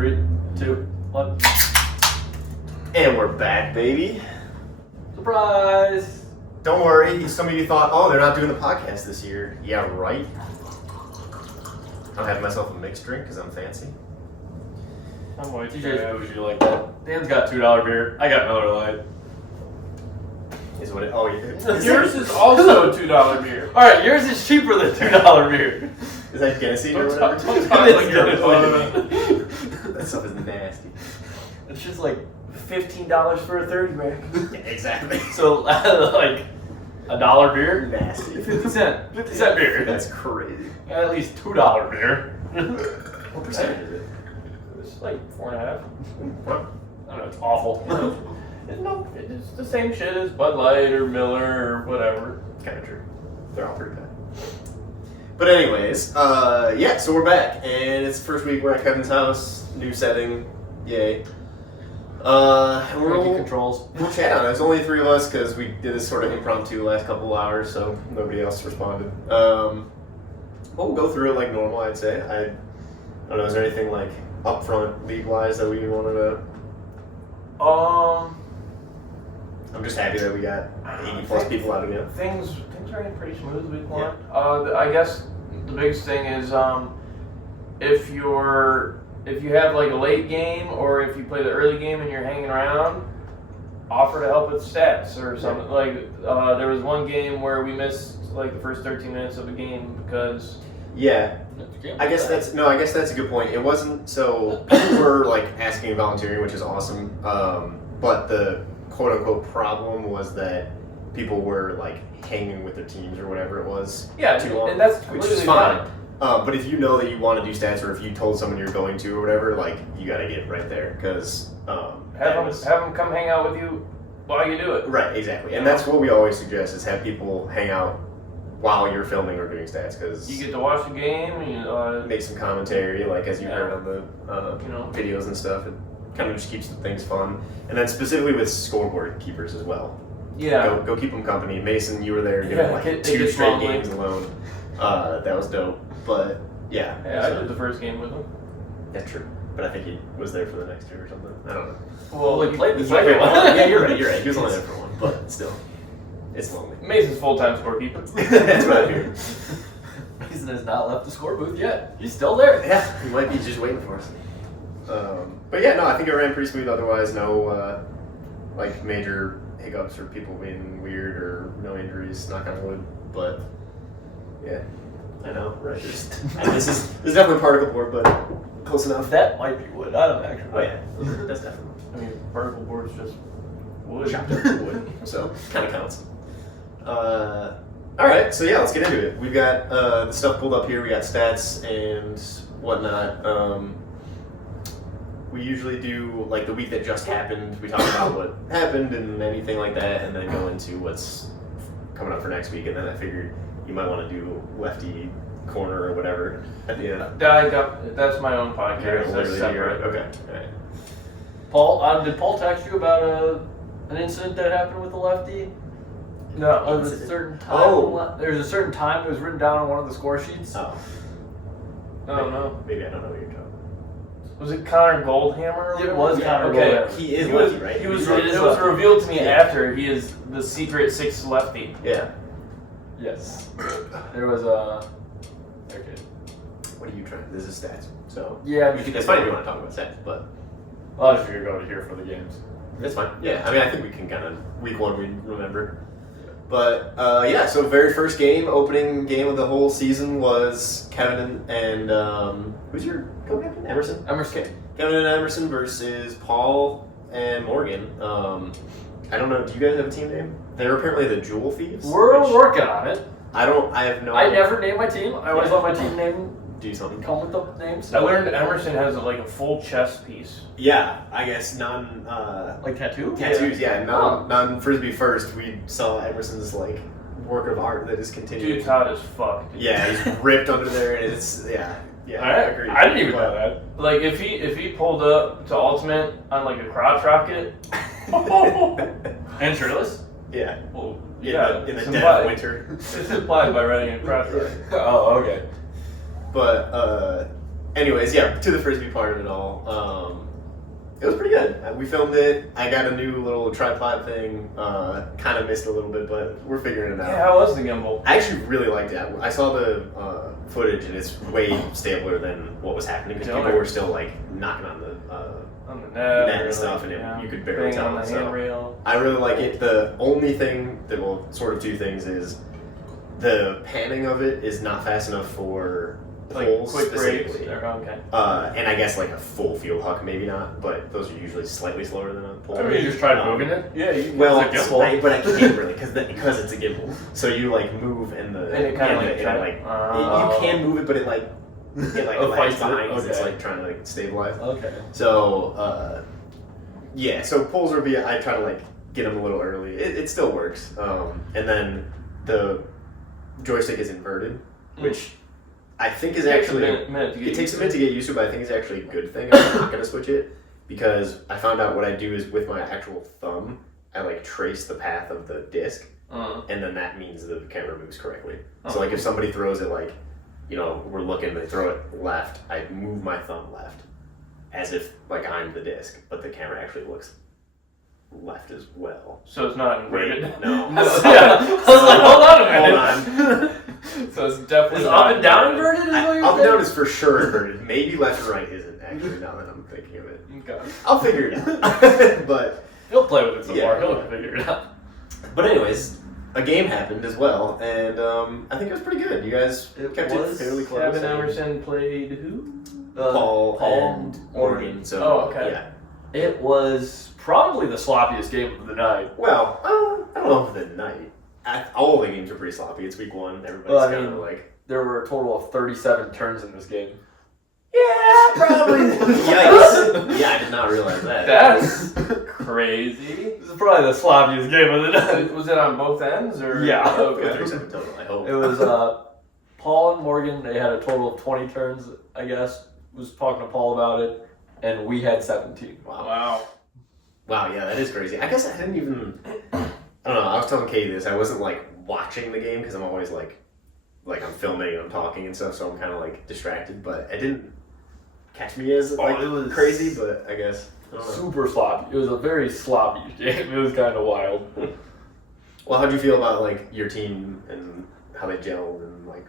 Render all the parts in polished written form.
3, 2, 1. And we're back, baby. Surprise! Don't worry. Some of you thought, oh, they're not doing the podcast this year. Yeah, right. I'm having myself a mixed drink because I'm fancy. I'm white. TJ's bougie like that. Dan's got $2 beer. I got Miller Lite. Is what it? Oh, yeah. Yours is also a $2 beer. All right, yours is cheaper than $2 beer. Is that Genesee or Don't whatever? talk like you're That stuff is nasty. It's just like $15 for a 30 pack. Yeah, exactly. So like $1 beer, Nasty. 50 cent beer. That's crazy. At least $2 beer. What percentage is it? It's like 4.5. I don't know. It's awful. It's the same shit as Bud Light or Miller or whatever. It's kind of true. They're all pretty bad. But anyways, yeah, so we're back, and it's the first week we're at Kevin's house, new setting, yay. And Cranky controls. we'll chat on it. There's only 3 of us because we did this sort of impromptu last couple of hours, so nobody else responded. We'll go through it like normal, I'd say. I don't know, is there anything like upfront league-wise that we wanted to... I'm just happy that we got 80 plus people out again. Things are getting pretty smooth week one. I guess the biggest thing is if you have like a late game or if you play the early game and you're hanging around, offer to help with stats or something. Like there was one game where we missed like the first 13 minutes of the game because Yeah. I guess that's a good point. It wasn't so people were like asking and volunteering, which is awesome. But the quote unquote problem was that people were like hanging with their teams or whatever it was. yeah, too long, and that's which is completely fine. But if you know that you want to do stats, or if you told someone you're going to or whatever, like you got to get right there because Have them come hang out with you while you do it. right, exactly, and that's what we always suggest is have people hang out while you're filming or doing stats because You get to watch the game. And, make some commentary, like as you Yeah. heard on the videos and stuff. It kind of just keeps things fun. And then specifically with scoreboard keepers as well. yeah. Go keep them company. Mason, you were there doing Yeah, like it 2 gets straight lonely. games alone. That was dope. But yeah, Yeah, I so- did the first game with him. that's true. But I think he was there for the next 2 or something. I don't know. Well, we played the Wait, second one. yeah, you're right. He was only there for 1, but still, it's lonely. Mason's full-time scorekeeper. That's what I hear. Mason has not left the score booth yet. He's still there. Yeah, he might be just waiting for us. But yeah, no, I think it ran pretty smooth. Otherwise, no like major hiccups or people being weird or no injuries. Knock on wood. But yeah, I know, right? This is definitely particle board, but close enough. That might be wood. I don't actually. Oh yeah, that's definitely I mean, particle board's just wood. chopped up wood, so kind of counts. All right, so yeah, let's get into it. We've got the stuff pulled up here. We got stats and whatnot. We usually do like the week that just happened. We talk about what happened and anything like that, and then go into what's coming up for next week. And then I figured you might want to do lefty corner or whatever at the end. That's my own podcast. You're That's literally separate. okay. All right. Paul, did Paul text you about an incident that happened with the lefty? No, There's a certain time. Oh. There's a certain time that was written down on one of the score sheets. Oh, no. maybe I don't know what you're talking about. Was it Connor Goldhammer? or It whatever? was Yeah, Connor okay. Goldhammer. He is He was, lefty, right? He was, It it is was lefty. revealed to me Yeah. after he is the secret 6th lefty. Yeah. Yes. There was a. Okay. What are you trying? This is stats, so Yeah. it's fine if you want to talk about stats, but Well, I was you're going to hear for the games. it's fine. Yeah, I mean, I think we can kind of week 1 we remember, but yeah. So very first game, opening game of the whole season was Kevin and who's your co-captain? Emerson. Emerson. Kevin and Emerson versus Paul and Morgan. I don't know. Do you guys have a team name? They're apparently the Jewel Thieves. We're which working on it. I have no. I never name my team. I always Yeah. let my team name do something. come with the names. I learned Emerson has like a full chess piece. Yeah, I guess non. Like tattoo? Tattoos, yeah, Oh. non frisbee first. We saw Emerson's like work of art that is continuing. Dude's hot as fuck. Dude. Yeah, he's ripped under there, and it's I agree. I didn't even know that. Like if he pulled up to Ultimate on like a crotch rocket. And shirtless? Yeah, Well, in yeah, the it's dead implied. of winter. It's implied by riding a crotch rocket. Oh, okay. But anyways, yeah, to the frisbee part of it all. It was pretty good. We filmed it. I got a new little tripod thing. Kind of missed a little bit, but we're figuring it out. Yeah, how was the gimbal? I actually really liked it. I saw the footage, and it's way stabler than what was happening because people were still like knocking on the net and stuff, and you could barely tell. On the handrail. I really like it. The only thing that, well, sort of two things is the panning of it is not fast enough for like poles quick breaks. specifically. Okay. And I guess like a full field huck, maybe not, but those are usually slightly slower than a pole. I mean, you just tried moving it? Yeah, you Well, It's a gimbal. but I can't really because it's a gimbal. So you like move and it kind of you can move it, but it lags fights behind it? because it's Okay. like trying to like stabilize. Okay. So yeah, so poles are I try to like get them a little early. It still works. And then the joystick is inverted, which I think is actually it takes a minute to get used to, but I think it's actually a good thing. I'm not gonna switch it because I found out what I do is with my actual thumb, I like trace the path of the disc, and then that means the camera moves correctly. So like if somebody throws it like, we're looking, they throw it left, I move my thumb left, as if like I'm the disc, but the camera actually looks left as well. So it's not inverted. Wait, no. I was like, hold on a minute. So it's definitely Is up and down inverted? Is what you're Up and saying? down is for sure inverted. Maybe left and right isn't actually, now that I'm thinking of it. Okay. I'll figure it out. He'll play with it some Yeah. more. He'll figure it out. But anyways, a game happened as well, and I think it was pretty good. You guys kept it fairly close. Kevin Emerson played who? Paul and and Morgan. So, Oh, okay. Yeah. It was probably the sloppiest game of the night. Well, I don't know for the night. All the games are pretty sloppy. It's week one. Everybody's Well, I kind of mean- like... There were a total of 37 turns in this game. Yeah, probably. Yikes. Yeah, I did not realize that. That's crazy. This is probably the sloppiest game of the night. Was it on both ends or? Yeah. Okay. 37 total, I hope. It was Paul and Morgan. They had a total of 20 turns, I guess. Was talking to Paul about it, and we had 17. Wow. Wow, yeah, that is crazy. I guess I didn't even... I don't know, I was telling Katie this. I wasn't, like, watching the game, because I'm always, like I'm filming and I'm talking and stuff, so I'm kind of, like, distracted. But it didn't catch me as, like, it was crazy, but I guess... I don't know. Super sloppy. It was a very sloppy game. It was kind of wild. Well, how'd you feel about, like, your team and how they gelled and, like,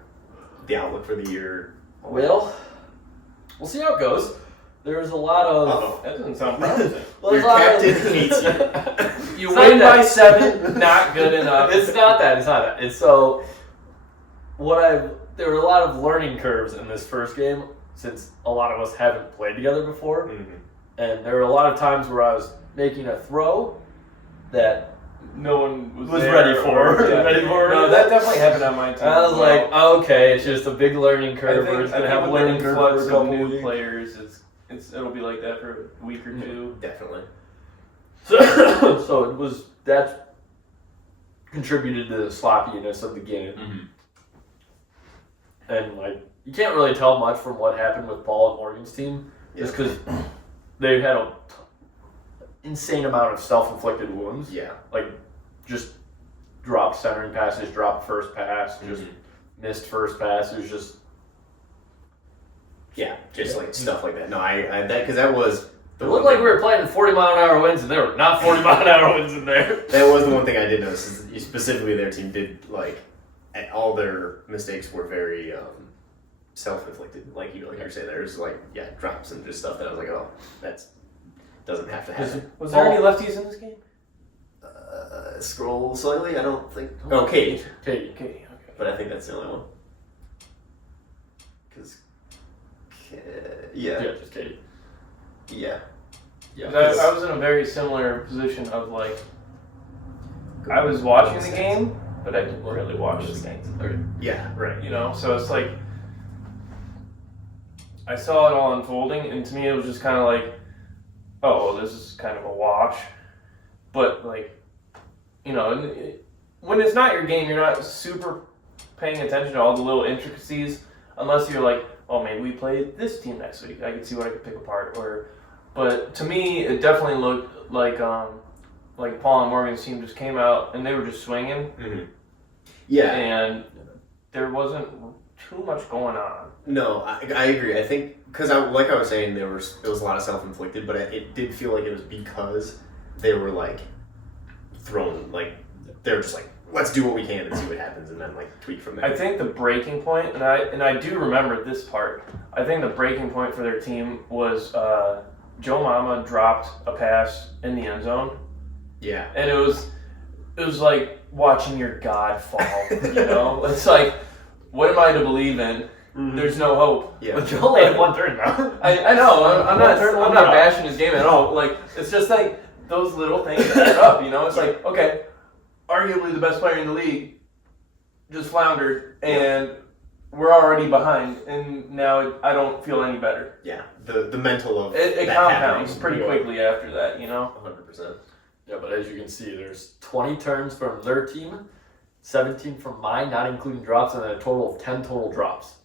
the outlook for the year? Well, we'll see how it goes. There's a lot of... Uh-oh. That doesn't sound promising. Well, Your captain hates you. You It's win not by that. 7, not good enough. It's not that. It's not that. It's so... There were a lot of learning curves in this first game, since a lot of us haven't played together before. Mm-hmm. And there were a lot of times where I was making a throw that No one was was there ready for. or- yeah. Ready for No, that definitely happened on my team. I was like, okay, it's just a big learning curve. We're just I gonna think have a with the learning curve for influx a of couple new weeks. players, it'll be like that for a week or two. Definitely. So that contributed to the sloppiness of the game. Mm-hmm. And like you can't really tell much from what happened with Paul and Morgan's team, just because they had an insane amount of self-inflicted wounds. Yeah. Like just dropped centering passes, dropped first pass, just Mm-hmm. missed first pass. It was just Yeah, just like stuff like that. No, I because that was it looked like we were playing 40-mile-an-hour winds, and there were not 40-mile-an-hour winds in there. That was the one thing I did notice. Is specifically, their team did all their mistakes were very self-inflicted. Like you're saying, there's drops and just stuff that I was like, oh, that doesn't have to happen. Was there any lefties in this game? Scroll slightly. I don't think. Oh, Katie. Katie. Okay. But I think that's the only one. Because, Yeah, just Katie. yeah. Yeah. I was in a very similar position of like, I was watching the game, but I didn't really watch the game. Okay. Yeah, right. You know, so it's like, I saw it all unfolding, and to me it was just kind of like, oh, well, this is kind of a wash. But like, you know, when it's not your game, you're not super paying attention to all the little intricacies, unless you're like, oh, maybe we play this team next week. I could see what I could pick apart. But to me, it definitely looked like Paul and Morgan's team just came out and they were just swinging, Mm-hmm. Yeah. and there wasn't too much going on. No, I agree. I think because like I was saying, it was a lot of self-inflicted, but it did feel like it was because they were like thrown, like they were just like, let's do what we can and see what happens, and then like tweak from there. I think the breaking point, and I do remember this part. I think the breaking point for their team was Joe Mama dropped a pass in the end zone, Yeah. and it was like watching your God fall. You know, it's like, what am I to believe in? There's no hope. Yeah. But you only had one turn now. I know. I'm not bashing his game at all. Like, it's just like those little things add up. You know, it's like, okay, arguably the best player in the league just floundered, and we're already behind, and now I don't feel any better. Yeah. The mental of It that compounds happening. pretty quickly after that. You know. 100%. Yeah, but as you can see, there's 20 turns from their team, 17 from mine, not including drops, and then a total of 10 total drops.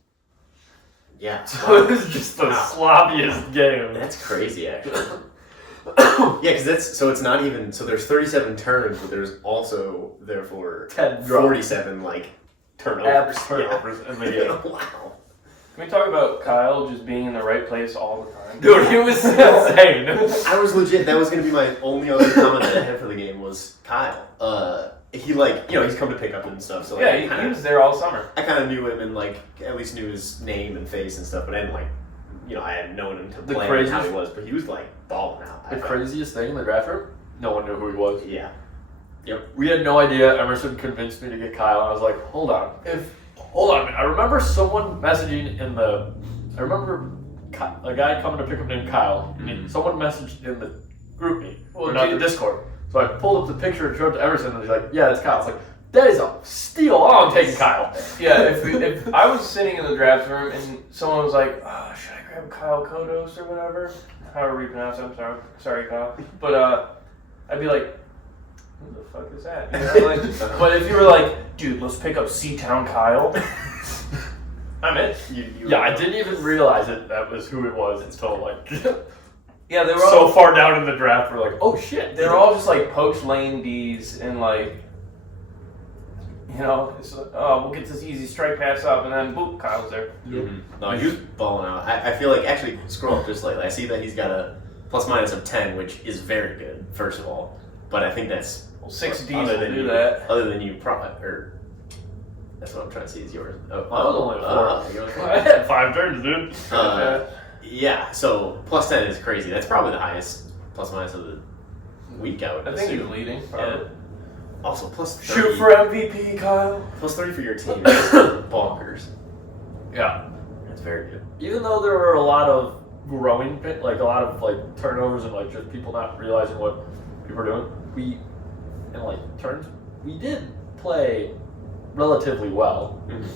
Yeah. So it was just the sloppiest game. That's crazy, actually. Yeah, because it's not even, so there's 37 turns, but there's also, therefore, 10 drops. 47, like, turnovers. Abs turnovers in the game. Wow. Can we talk about Kyle just being in the right place all the time? Dude, he was insane. I was legit, that was going to be my only other comment that I had for the game was Kyle. He, like, you know, he's come to pick up and stuff, so, like, Yeah, he was there all summer. I kind of knew him and, like, at least knew his name and face and stuff, but I didn't, like, you know, I hadn't known him to The play craziest- how he was, but he was, like, balling out. The craziest thing in the draft room, no one knew who he was. Yeah. We had no idea. Emerson convinced me to get Kyle, and I was like, hold on a minute. I remember someone messaging I remember a guy coming to pick up named Kyle, and someone messaged in the group me, or not the Discord. So I pulled up the picture and showed it to Emerson, and he's like, yeah, that's Kyle. I was like, that is a steal. Oh, I'm taking Kyle. Yeah, if I was sitting in the draft room and someone was like, oh, should I grab Kyle Kodos or whatever? However you pronounce it, I'm sorry, Kyle. But I'd be like, who the fuck is that? You know, like, but if you were like, dude, let's pick up C-Town Kyle, I'm in. Yeah, I didn't even realize that was who it was until like Yeah, they were so all far down in the draft. We're like, oh shit. they were all just like poach lane D's and like, you know, it's like, oh, we'll get this easy strike pass up, and then boop, Kyle's there. Mm-hmm. No, he was balling out. I feel like, actually, scroll up just slightly. I see that he's got a plus-minus of 10, which is very good, first of all. But I think that's... Well, 6 D's other will than do you, that. Other than you, or... That's what I'm trying to see is yours. I was only a 4. You're like, I had 5 turns, dude. yeah, so plus 10 is crazy. That's probably the highest plus-minus of the week, I would I think assume. he's leading. Probably. Yeah. Also, plus 30. Shoot for MVP, Kyle. Plus 30 for your team is bonkers. Yeah. That's very good. Even though there were a lot of growing, like a lot of like turnovers and like just people not realizing what people were doing, we did play relatively well. Mm-hmm.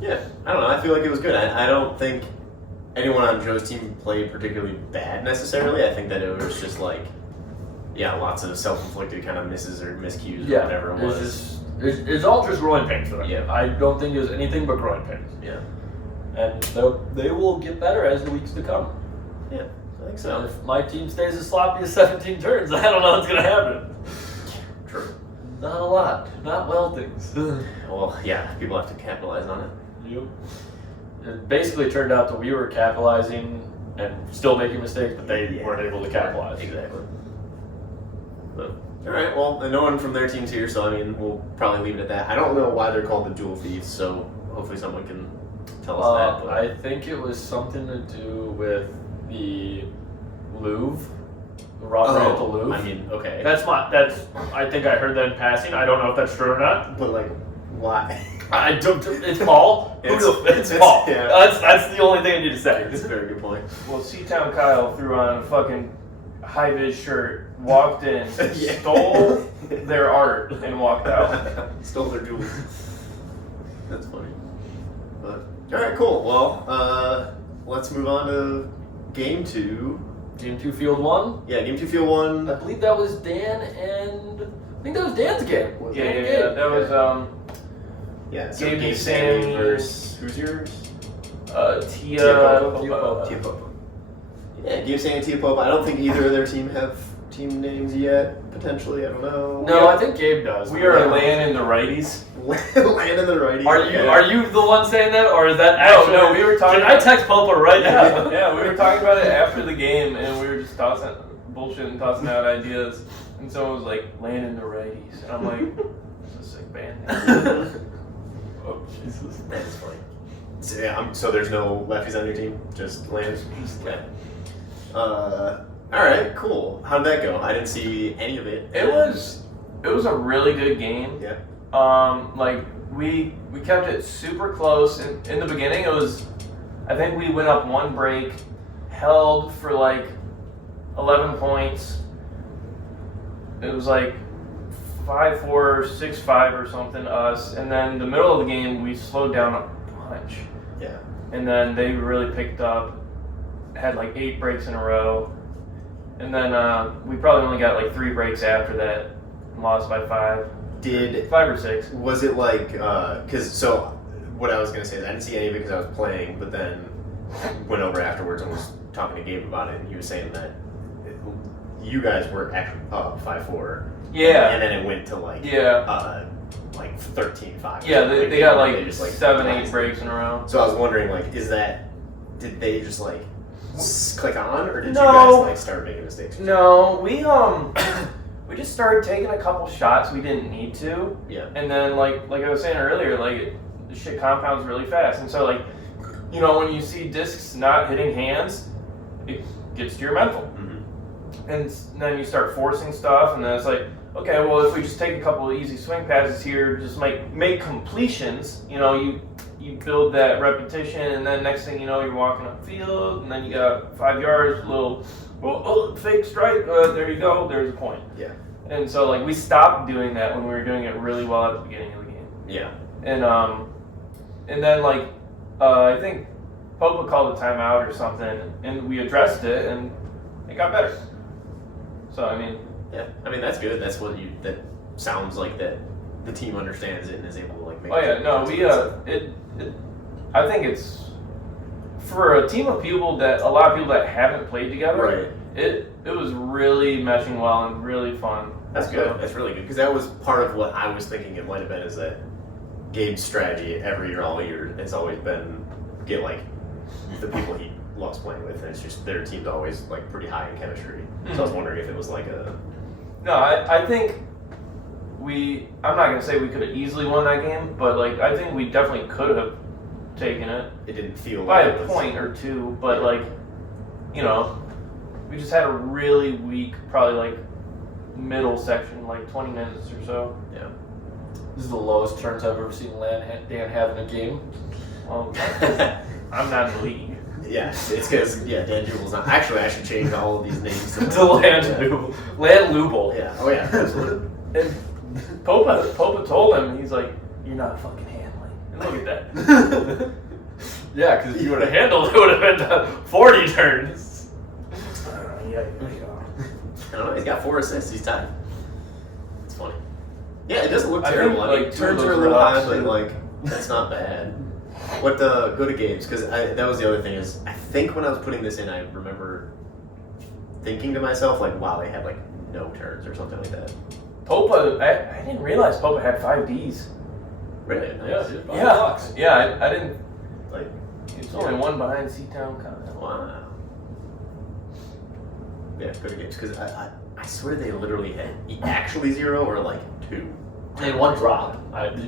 Yeah, I don't know. I feel like it was good. I don't think anyone on Joe's team played particularly bad necessarily. I think that it was just like, yeah, lots of self-inflicted kind of misses or miscues or whatever it was. It's all just growing pains for them. Yeah. I don't think it was anything but growing pains. Yeah. And they will get better as the weeks to come. Yeah, I think And so. if my team stays as sloppy as 17 turns, I don't know what's going to happen. True. Not a lot. Not well things. Well, yeah, people have to capitalize on it. Yep. It basically turned out that we were capitalizing and still making mistakes, but they weren't able to capitalize. Exactly. So, all right, well, and no one from their team's here, so I mean, we'll probably leave it at that. I don't know why they're called the Dual Thieves, so hopefully someone can tell us that. But I think it was something to do with the Louvre, the robbery at the Louvre. I mean, okay. I think I heard that in passing. I don't know if that's true or not. But like, why? I don't. It's Paul. It's Paul. Yeah. That's the only thing I need to say. That's a very good point. Well, C-Town Kyle threw on a fucking high-vis shirt, walked in, Yeah. stole their art, and walked out. Stole their jewels. That's funny. But all right, cool. Well, let's move on to game 2. Game 2, Field 1. Yeah, game 2, field 1. I believe that was Dan and I think that was Dan's game. Yeah. That was Yeah, so Gabe game Sammy Sammy versus who's yours? Tia Popa. Popa. Tia Popa. Yeah, Gabe Sammy and Tia Popa. I don't think either of their team have team names yet? Potentially, I don't know. No, I think Gabe does. We are laying in the righties. Land in the righties. Are you the one saying that, or is that No, actually? no, we were talking. Can I text Popa right now? Yeah, we were talking about it after the game, and we were just tossing bullshit and tossing out ideas. And someone was like, "Laying in the righties," and I'm like, "This is a sick band name." Oh Jesus, That's funny. So, yeah, so there's no lefties on your team? Just Land? Okay. Alright, cool. How did that go? I didn't see any of it. It was a really good game. Yeah. Like we kept it super close. In the beginning, it was, I think we went up one break, held for like 11 points. It was like 5-4, 6-5 or something to us, and then the middle of the game we slowed down a bunch. Yeah. And then they really picked up, had like 8 breaks in a row, and then we probably only got like 3 breaks after that, and lost by 5. 5 or 6. Was it like, so what I was going to say is I didn't see any of it because I was playing, but then went over afterwards and was talking to Gabe about it, and he was saying that you guys were actually up 5-4. Yeah. And then it went to like, like 13-5. Yeah, they got like just, like 7-8 breaks in a row. So I was wondering, like, did they just like click on, or did No. you guys like start making mistakes? No, we just started taking a couple shots we didn't need to. Yeah. And then like I was saying earlier, like the shit compounds really fast. And so like, you know, when you see discs not hitting hands, it gets to your mental. Mm-hmm. And then you start forcing stuff, and then it's like, okay, well, if we just take a couple of easy swing passes here, just make completions, you know, you build that repetition, and then next thing you know, you're walking upfield, and then you got 5 yards, fake strike, there you go, there's a point. Yeah. And so, like, we stopped doing that when we were doing it really well at the beginning of the game. Yeah. And then, like, I think Popa called a timeout or something, and we addressed it, and it got better. So, I mean... Yeah. I mean, that's good. That's that sounds like that the team understands it and is able to, like, make Oh, yeah, no, I think it's... For a team of people a lot of people that haven't played together, Right. It was really meshing well and really fun. That's good. That's really good. Because that was part of what I was thinking it might have been, is that Gabe's strategy every year, all year, has always been get, like, the people he loves playing with, and it's just their team's always, like, pretty high in chemistry. Mm-hmm. So I was wondering if it was like a... No, I think I'm not going to say we could have easily won that game, but, like, I think we definitely could have taken it. It didn't feel by like a it was... point or two, but, like, you know, we just had a really weak, probably, like, middle section, like 20 minutes or so. Yeah. This is the lowest turns I've ever seen Dan have in a game. Well, I'm not in the league. Yeah, it's because, Dan Jubel's not... Actually, I should change all of these names To Land Lubel. Yeah. Oh, yeah. Absolutely. And Popa told him, he's like, "You're not fucking handling." And look at that. Yeah, because if you would have handled it, would have been 40 turns. Yeah. I don't know. He's got 4 assists. He's tied. It's funny. Yeah, it doesn't look I terrible. think, I mean, like, turns two are of a those little high, rocks, but, too. like, that's not bad. What go to Gabe's, because that was the other thing is, I think when I was putting this in, I remember thinking to myself, like, wow, they had, like, no turns or something like that. Popa, I didn't realize Popa had 5 Ds. Really? Yeah, Nice. dude. I didn't. Like, It's only one behind Seatown. wow. Yeah, go to Gabe's, because I swear they literally had actually 0 or, like, 2. And one drop.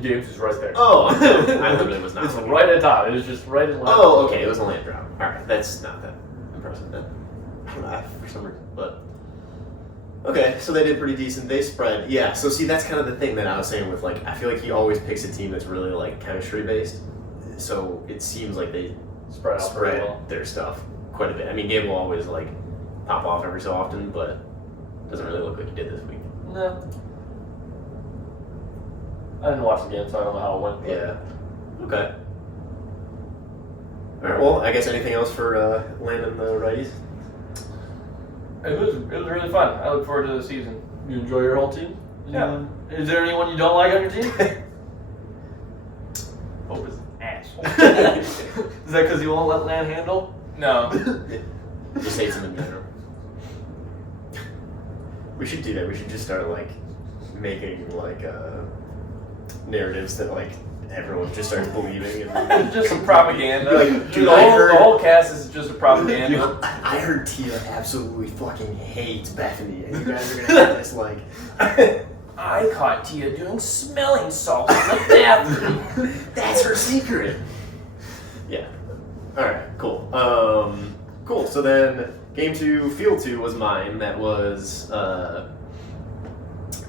James is right there. Oh, I literally was not. It's looking. right at the top. It was just right in line. Oh, okay. It was only a drop. All right, that's not that impressive then. For some reason, but okay. So they did pretty decent. They spread. Yeah. So see, that's kind of the thing that I was saying with, like, I feel like he always picks a team that's really, like, chemistry based. So it seems like they Spread out pretty well. their stuff quite a bit. I mean, Gabe will always, like, pop off every so often, but doesn't really look like he did this week. No. I didn't watch the game, so I don't know how it went. but- Yeah. Okay. All right. Well, I guess anything else for landing the righties? It was really fun. I look forward to the season. You enjoy your whole team? Yeah. Is there anyone you don't like on your team? Popa's an asshole. Is that because you won't let Land handle? No. Just hates him in general. We should do that. We should just start like making like narratives that like everyone just starts believing and Just some propaganda. Like, dude, the whole cast is just a propaganda. I heard Tia absolutely fucking hates Bethany, and you guys are gonna have this like. I caught Tia doing smelling salts in the bathroom. That's her secret. Yeah. All right. Cool. Cool. So then, game 2, field 2 was mine. That was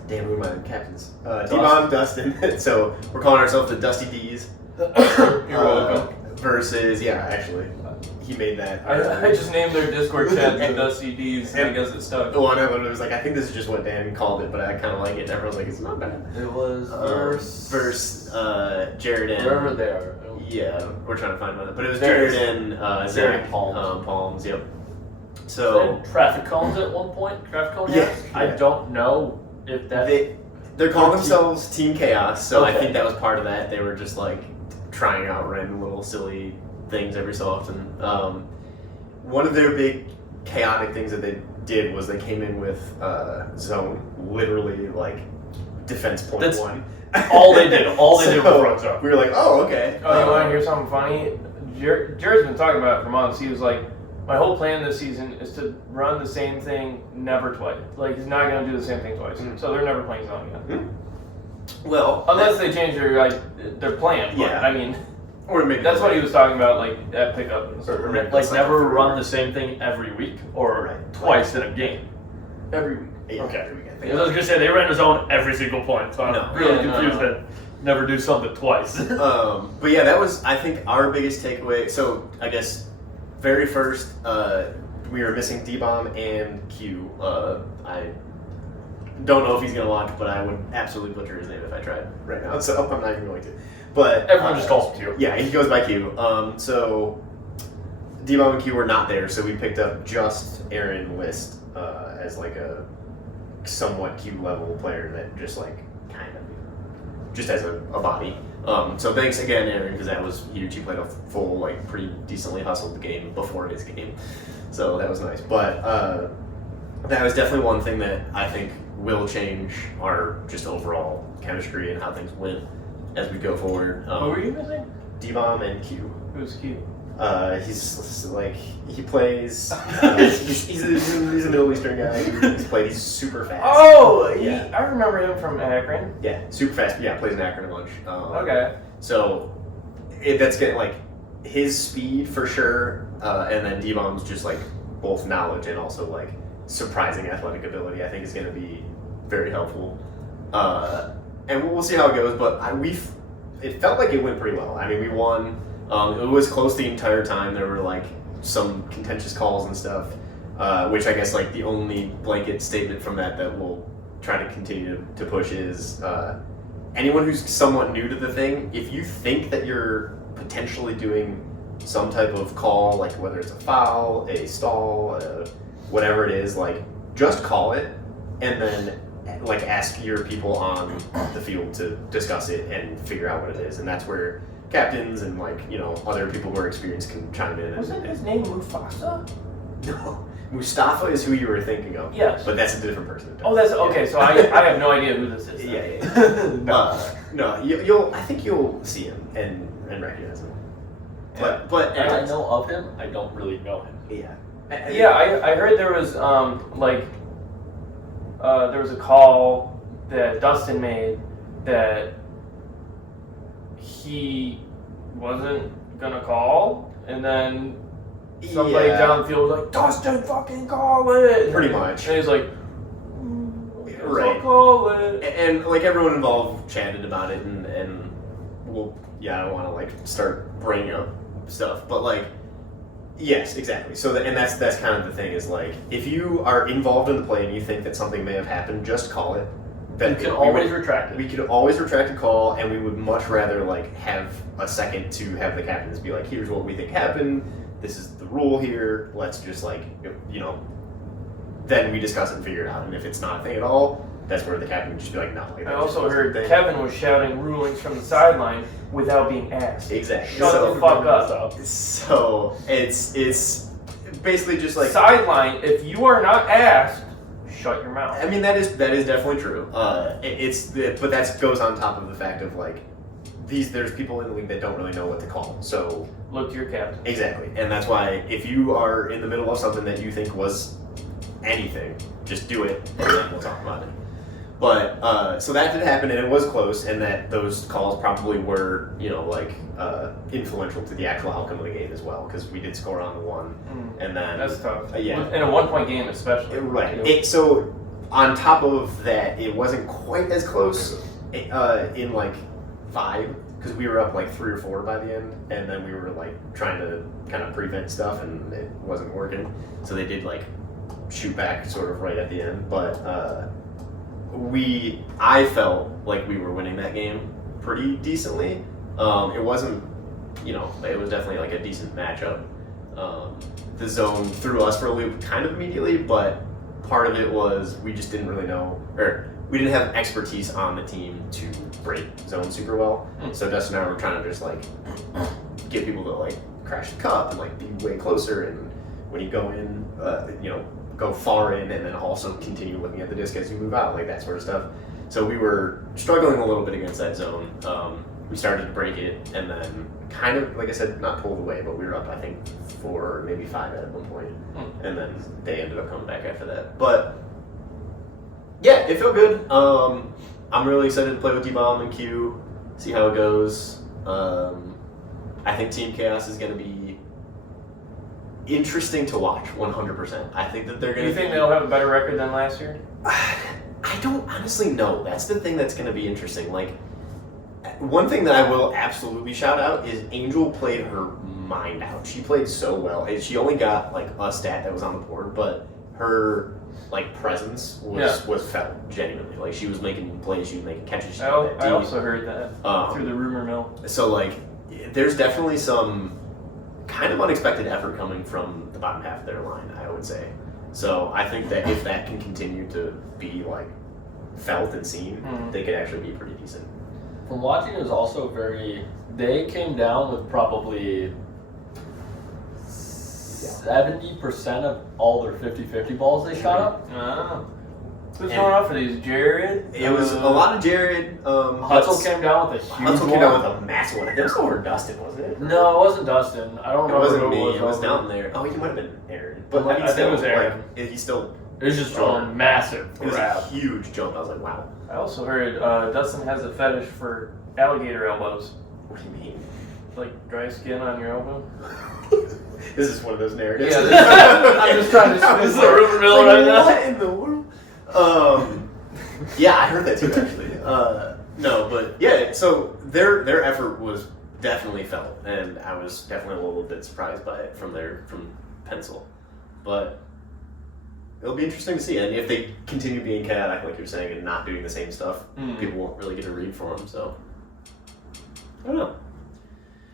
damn, who are my captains? T-Bomb, Dustin. So we're calling ourselves the Dusty D's. You're welcome. Versus, yeah, actually, he made that. I just named their Discord chat the Dusty D's, and I guess it stuck. Well, I know, but it was like, I think this is just what Dan called it, but I kind of like it. And everyone's like, it's not bad. It was Versus Jared and... wherever they are. Yeah, we're trying to find one. But it was There's- Jared and Jared Zach Palms. Palms, yep. So So, traffic cones at one point. Traffic cones. Yeah, I yeah. don't know if that. they're calling themselves Team Chaos, so I Okay. think that was part of that. They were just like trying out random little silly things every so often. One of their big chaotic things that they did was they came in with zone, literally like defense point That's 1. all they did. All they did was So, run zone. we were like, oh, okay. Oh, you want to hear something funny? Jared's been talking about it for months. He was like, my whole plan this season is to run the same thing never twice. Like, he's not going to do the same thing twice. Mhm. So they're never playing zone again. Well, Unless they change their plan. But, Yeah. I mean, or maybe that's what he was talking about, like, at pickup and stuff. Or maybe Like that's never like- run the same thing every week or Right. twice in a game. Every week. Yeah, Okay. every weekend. I was gonna say they ran a zone every single point, so I'm No. really Yeah, no, confused no. that never do something twice. But yeah, that was, I think, our biggest takeaway. So I guess very first, we were missing D-Bomb and Q. I don't know if he's gonna watch, but I would absolutely butcher his name if I tried right now. So I'm not even going to. But Everyone just calls him Q. Yeah, he goes by Q. So D-Bomb and Q were not there, so we picked up just Aaron List as like a somewhat Q level player that just like kind of just as a body. So thanks again, Aaron, because that was huge. He played a full, like, pretty decently hustled game before his game, so that was nice. But that was definitely one thing that I think will change our just overall chemistry and how things went as we go forward. Who were you missing? D-Bomb and Q. Who's cute? He's like he plays. He's a Middle Eastern guy. He's super fast. Oh, Yeah. I remember him from Akron. Yeah, super fast. Yeah, plays in Akron a bunch. Okay. So that's getting like his speed for sure, and then D-Bomb's just like both knowledge and also like surprising athletic ability. I think is going to be very helpful. And we'll see how it goes. But it felt like it went pretty well. I mean, we won. It was close the entire time. There were like some contentious calls and stuff, which I guess like the only blanket statement from that we'll try to continue to push is anyone who's somewhat new to the thing, if you think that you're potentially doing some type of call, like whether it's a foul, a stall, whatever it is, like just call it and then like ask your people on the field to discuss it and figure out what it is. And that's where captains and like, you know, other people who are experienced can chime in. Wasn't his name Mufasa? No. Mustafa is who you were thinking of. Yes. But that's a different person. Oh, that's okay. So I have no idea who this is. then. Yeah. No, you'll. I think you'll see him and recognize him. But And I know of him. I don't really know him. yeah. Yeah, I heard there was there was a call that Dustin made that he wasn't gonna call, and then somebody Yeah. down the field was like, Dustin, fucking call it! Pretty much. And he's like, Right. I'll call it. And like everyone involved chatted about it, and well, yeah, I don't want to like start bringing up stuff, but like, yes, exactly. So that's kind of the thing is like, if you are involved in the play and you think that something may have happened, just call it. You can always retract it. We could always retract a call, and we would much rather like have a second to have the captains be like, here's what we think happened. This is the rule here. Let's just like, you know, then we discuss it and figure it out. And if it's not a thing at all, that's where the captain would just be like, no. Like, I that also just wasn't heard a thing. Kevin was shouting rulings from the sideline without being asked. Exactly. Shut so, the fuck up. So it's basically just like Sideline, if you are not asked, shut your mouth. I mean, that is definitely true. But that goes on top of the fact of like there's people in the league that don't really know what to call. So Look to your captain. exactly, and that's why if you are in the middle of something that you think was anything, just do it, and then we'll talk about it. But so that did happen, and it was close, and that those calls probably were influential to the actual outcome of the game as well, because we did score on the one, and then That's tough. yeah. In a 1-point game, especially. Right. So on top of that, it wasn't quite as close in like 5, because we were up like 3 or 4 by the end, and then we were like trying to kind of prevent stuff, and it wasn't working. So they did like shoot back sort of right at the end, but I felt like we were winning that game pretty decently. It wasn't, it was definitely like a decent matchup. The zone threw us for a loop kind of immediately, but part of it was we just didn't really know, or we didn't have expertise on the team to break zone super well. So Dustin and I were trying to just like get people to like crash the cup and like be way closer, and when you go in, go far in and then also continue looking at the disc as you move out, like that sort of stuff. So we were struggling a little bit against that zone. We started to break it, and then kind of, like I said, not pulled away, but we were up, I think, 4, maybe 5 at one point. And then they ended up coming back after that. But yeah, it felt good. I'm really excited to play with D-Bomb and Q, see how it goes. I think Team Chaos is going to be interesting to watch, 100%. I think that they're going to. Do you think they'll have a better record than last year? I don't honestly know. That's the thing that's going to be interesting. Like, one thing that I will absolutely shout out is Angel played her mind out. She played so well. And she only got like a stat that was on the board, but her like presence was felt genuinely. Like, she was making plays, she was making catches. I also heard that through the rumor mill. So like, there's definitely some kind of unexpected effort coming from the bottom half of their line, I would say. So I think that if that can continue to be like felt and seen, they could actually be pretty decent. From watching, it was also they came down with probably 70% of all their 50-50 balls they shot up. Who's going up for these? Jared? It was a lot of Jared. Hutzel came down with a huge Hutzel one. came down with a massive one. It was over Dustin, wasn't it? No, it wasn't Dustin. I don't It remember wasn't who me. It was over. down there. Oh, he might have been Aaron. But I think it was Aaron. Like, he still. It was just a massive It was grab. a huge jump. I was like, wow. I also heard Dustin has a fetish for alligator elbows. What do you mean? Like dry skin on your elbow. This is one of those narratives. Yeah, I'm just trying to This is spin a rumor mill right now. What in the world? Yeah, I heard that too, actually. No, but yeah, so their effort was definitely felt, and I was definitely a little bit surprised by it from Pencil. But it'll be interesting to see, and if they continue being chaotic, like you're saying, and not doing the same stuff, people won't really get a read for them. So I don't know.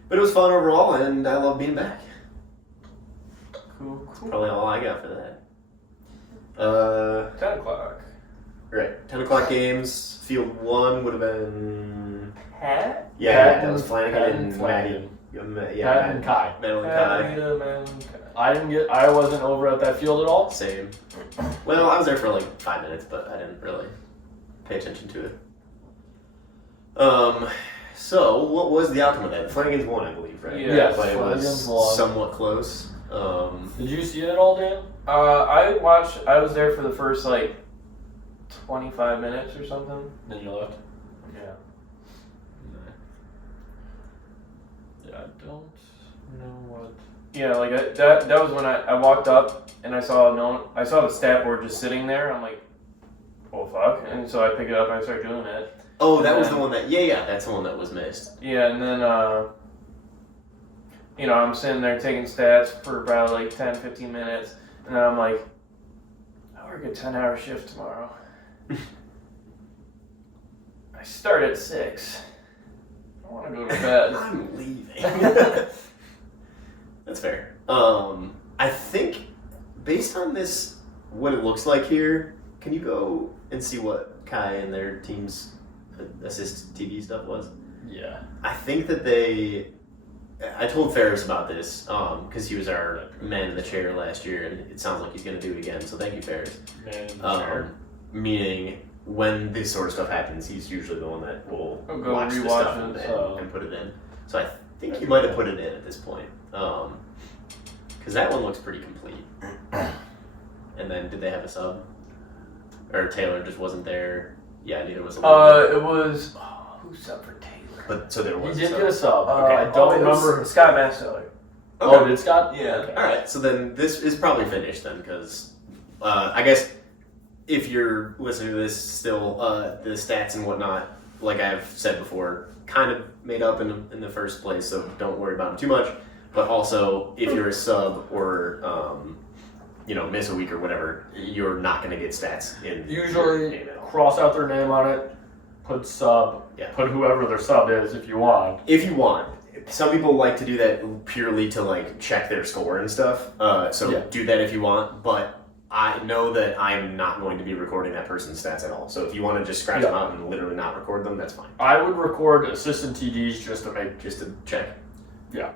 But it was fun overall, and I love being back. Cool. Probably all I got for that. 10 o'clock. Right, 10 o'clock games. Field 1 would have been. Hat? Yeah, that was Flanagan Pat and Flanagan. Maddie. Pat and Kai. Madeline Kai. I wasn't over at that field at all. Same. Well, I was there for like 5 minutes, but I didn't really pay attention to it. So what was the outcome of that? Flanagan's won, I believe, right? Yeah. Yes, but it was Flanagan's won. somewhat close. Did you see it at all, Dan? I was there for the first like 25 minutes or something. Then you left. Yeah. Yeah, I don't know what. Yeah, like that was when I walked up and I saw the stat board just sitting there. I'm like, oh fuck, and so I pick it up and I start doing it. Oh, that was the one that. Yeah, that's the one that was missed. Yeah, and then I'm sitting there taking stats for about like 10, 15 minutes, and then I'm like, I work a 10-hour shift tomorrow. I start at 6. I want to go to bed. I'm leaving. That's fair. I think based on this, what it looks like here, can you go and see what Kai and their team's assist TV stuff was? Yeah. I think that they I told Ferris about this because he was our man in the chair last year, and it sounds like he's going to do it again. So thank you, Ferris. Man in the chair. Meaning, when this sort of stuff happens, he's usually the one that will He'll go watch the rewatch stuff it, and put it in. So I think he might have put it in at this point. Because that one looks pretty complete. And then, did they have a sub? Or Taylor just wasn't there? Yeah, neither was It was who subbed for Taylor? But so there He was did a sub. get a sub. Okay, I don't it was remember. Scott Mansteller. Oh, did Scott? Yeah. Okay. All right, so then this is probably finished then, because I guess if you're listening to this still, the stats and whatnot, like I've said before, kind of made up in the first place, so don't worry about them too much. But also, if you're a sub or miss a week or whatever, you're not going to get stats in your Usually, game at all. cross out their name on it, put sub, Yeah. put whoever their sub is if you want. If you want. Some people like to do that purely to like check their score and stuff. So Yeah. do that if you want, but I know that I'm not going to be recording that person's stats at all. So if you want to just scratch them out and literally not record them, that's fine. I would record assistant TDs just to check. Yeah.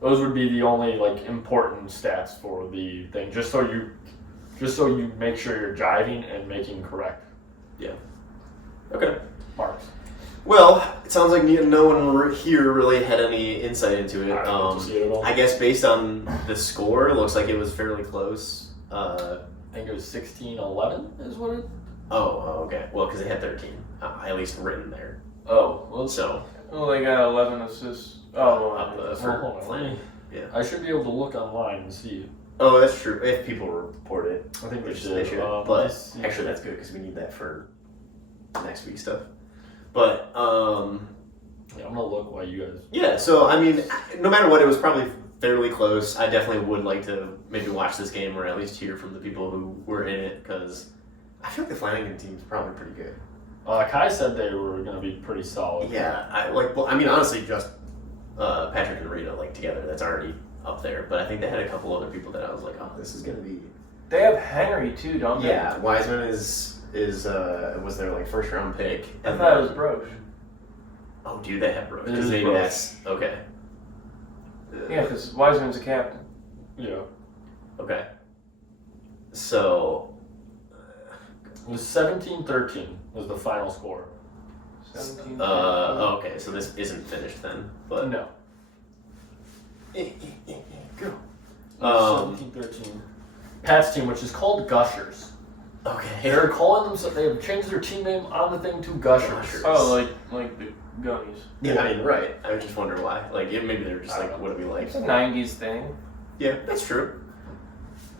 Those would be the only like important stats for the thing, just so you make sure you're jiving and making correct Okay. marks. Well, it sounds like no one here really had any insight into it. I didn't get to see it at all. I guess based on the score, it looks like it was fairly close. I think it was 16-11 is what it. Oh, okay. Well, because they had 13, at least written there. Oh, well, So Well, they got 11 assists. Oh, up hold for on, let Flynn. me- Yeah. I should be able to look online and see. Oh, that's true. If people report it, I think which they they should. should. Let me But see. actually, that's good because we need that for next week's stuff. But Yeah, I'm gonna look while you guys. yeah. So I mean, no matter what, it was probably fairly close. I definitely would like to maybe watch this game or at least hear from the people who were in it because I feel like the Flanagan team's probably pretty good. Kai said they were gonna be pretty solid. Yeah, I mean, honestly, just Patrick and Rita like together. That's already up there. But I think they had a couple other people that I was like, oh, this is gonna be. They have Henry too, don't they? Yeah, Wiseman is was their like first round pick. I And thought it then- was Broche. Oh, do they have Roach? It Because is maybe Roach. that's okay. Yeah, because Wiseman's a captain. Yeah. Okay. So. It was 17-13 was the final score. 17. Okay. So this isn't finished then, but No. go. 17-13. Pat's team, which is called Gushers. Okay. They're calling them. They have changed their team name on the thing to Gushers. Gushers. Oh, like the Gummies. Yeah, I mean, right. I was just wondering why. Like, maybe they're just I like, don't what do we like? It's a 90s thing. Yeah, that's true.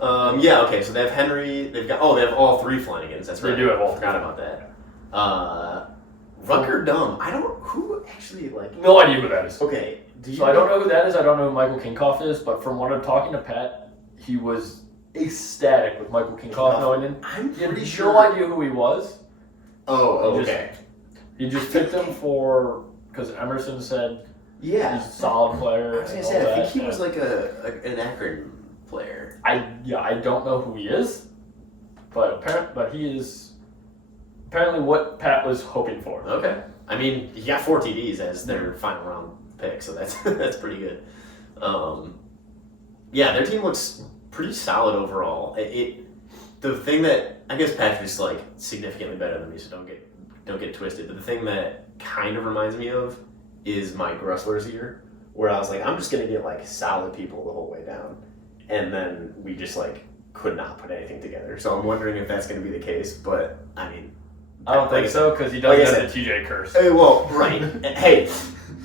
Yeah, okay, so they have Henry, they have all three Flanagans, that's They right. do have all I forgot about that. Rucker Dumb, who actually, like, No idea who that is. okay, do you So I don't know who that is. I don't know who Michael Kinkoff is. But from what I'm talking to Pat, he was ecstatic with Michael Kinkoff knowing him. I'm He had pretty no sure. idea who he was. Oh, He just- okay. He just picked him because Emerson said Yeah. he's a solid player. I was and gonna all say, I think that, he was and like an Akron player. I don't know who he is, but he is apparently what Pat was hoping for. Okay. I mean, he got 4 TDs as their final round pick, so that's that's pretty good. Yeah, their team looks pretty solid overall. The thing that I guess Patrick's like significantly better than me, so don't get it twisted. But the thing that kind of reminds me of is my Grusler's year, where I was like, I'm just gonna get like solid people the whole way down, and then we just like could not put anything together. So I'm wondering if that's gonna be the case. But I mean, I don't like think I so because he doesn't like I have the TJ curse. Hey, well, right. Hey,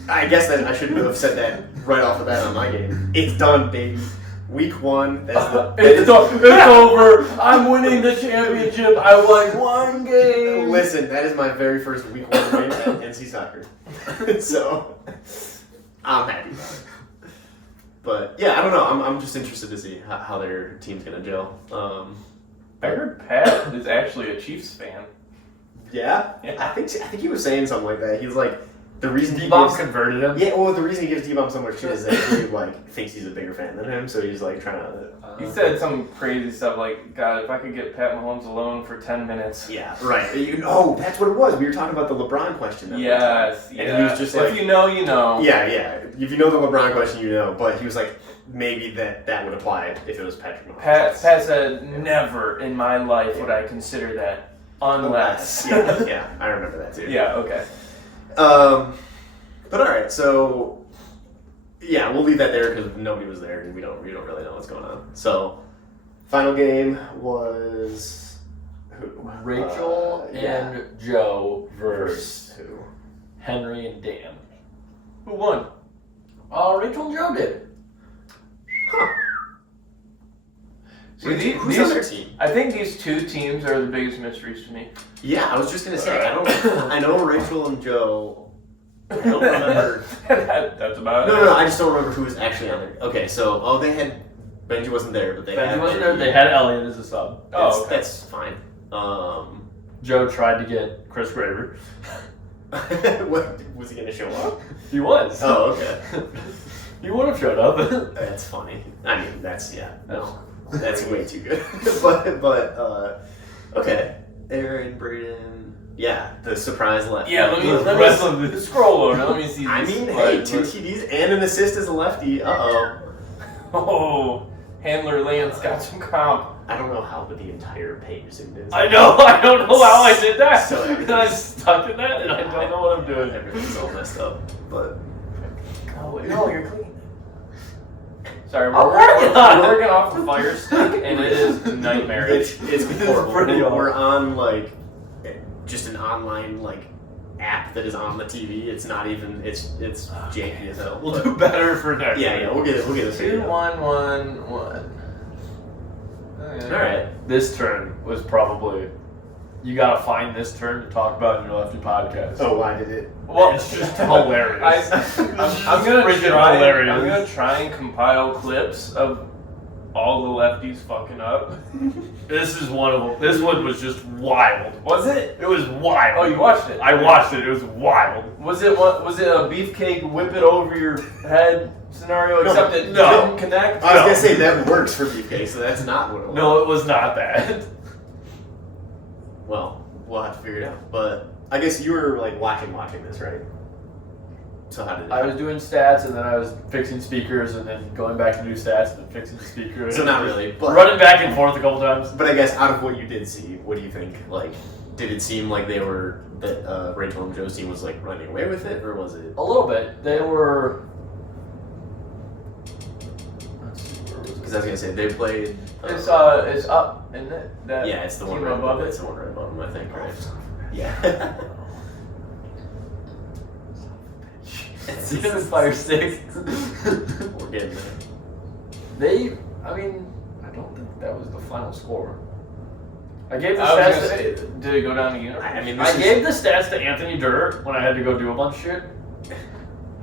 I guess that I shouldn't have said that right off the bat on my game. It's done, baby. Week 1. That's the. It's over. I'm winning the championship. I won one game. Listen, that is my very first Week 1 win at NC Soccer. So, I'm happy about it. But yeah, I don't know. I'm just interested to see how their team's gonna gel. I heard Pat is actually a Chiefs fan. Yeah, I think he was saying something like that. He's like, the reason he D-Bomb gives, converted him. yeah, well, the reason he gives D-Bomb so much shit is that he like thinks he's a bigger fan than him, so he's like trying to. He said some crazy stuff like, God, if I could get Pat Mahomes alone for 10 minutes. Yeah, right. That's what it was. We were talking about the LeBron question. That Yes, one time. And he was just like, if you know, you know. yeah. If you know the LeBron question, you know. But he was like, maybe that would apply if it was Patrick Mahomes. Pat said, never in my life would I consider that unless. yeah, I remember that too. Yeah, okay. But all right, so yeah, we'll leave that there because nobody was there and we don't really know what's going on. So, final game was who? Rachel and Joe versus who? Henry and Dan. Who won? Rachel and Joe did. Huh. See, Who's on their team? I think these two teams are the biggest mysteries to me. Yeah, I was just gonna say I know Rachel and Joe. I don't remember. That's about it. No, I just don't remember who was actually on there. Okay, so they had Benji wasn't there, but they Benji had wasn't there. They had Elliot as a sub. That's fine. Joe tried to get Chris Graver. What was he gonna show up? He was. Oh, okay. He would have showed up. That's funny. I mean, that's way too good. but okay. Aaron, Braden. Yeah, the surprise left. Yeah, let me scroll over. Let me see. I this mean, slide. hey, 2 TDs and an assist as a lefty. Oh, Handler Lance got some comp. I don't know how, but the entire page zoomed in. I know. I don't know how I did that. So I'm stuck in that, and I don't know what I'm doing. Everything's all messed up. But Oh, no, you're clean. Sorry, I'm working on it. we're working off the Fire Stick, and it is nightmarish. it's horrible. pretty awful. We're on like just an online like app that is on the TV. It's not even. It's janky as hell. We'll do better for next. Yeah, we'll get it. 2, 1, 1, 1. All right. This turn was probably. You gotta find this turn to talk about in your lefty podcast. Oh, why did it? Well, It's just hilarious. I'm gonna Freaking try. hilarious. I'm gonna try and compile clips of all the lefties fucking up. This is one of them. This one was just wild. Was it? It was wild. Oh, you watched it? I watched it. It was wild. Was it a beefcake whip it over your head scenario? Except it no. didn't connect. I was No. gonna say that works for BK, so that's not what it was. No, it was not that. Well, we'll have to figure it out. But I guess you were like watching this, right? So how did it? I was doing stats, and then I was fixing speakers, and then going back to do stats, and then fixing the speakers. So not really, but Running back and forth a couple times. But I guess out of what you did see, what do you think? Like, did it seem like that Rachel and Joe's team was like running away with it, or was it? A little bit. They were. Let's see, where was it? Because I was gonna say they played. It's up, isn't it? That Yeah, it's the one team right above above it. it. It's the one right above them, I think, right? Yeah. It's the Fire Stick. We're getting there. I don't think that was the final score. I gave the I was stats. gonna say, did it go down to you? I mean, I gave the stats to Anthony Durr when I had to go do a bunch of shit,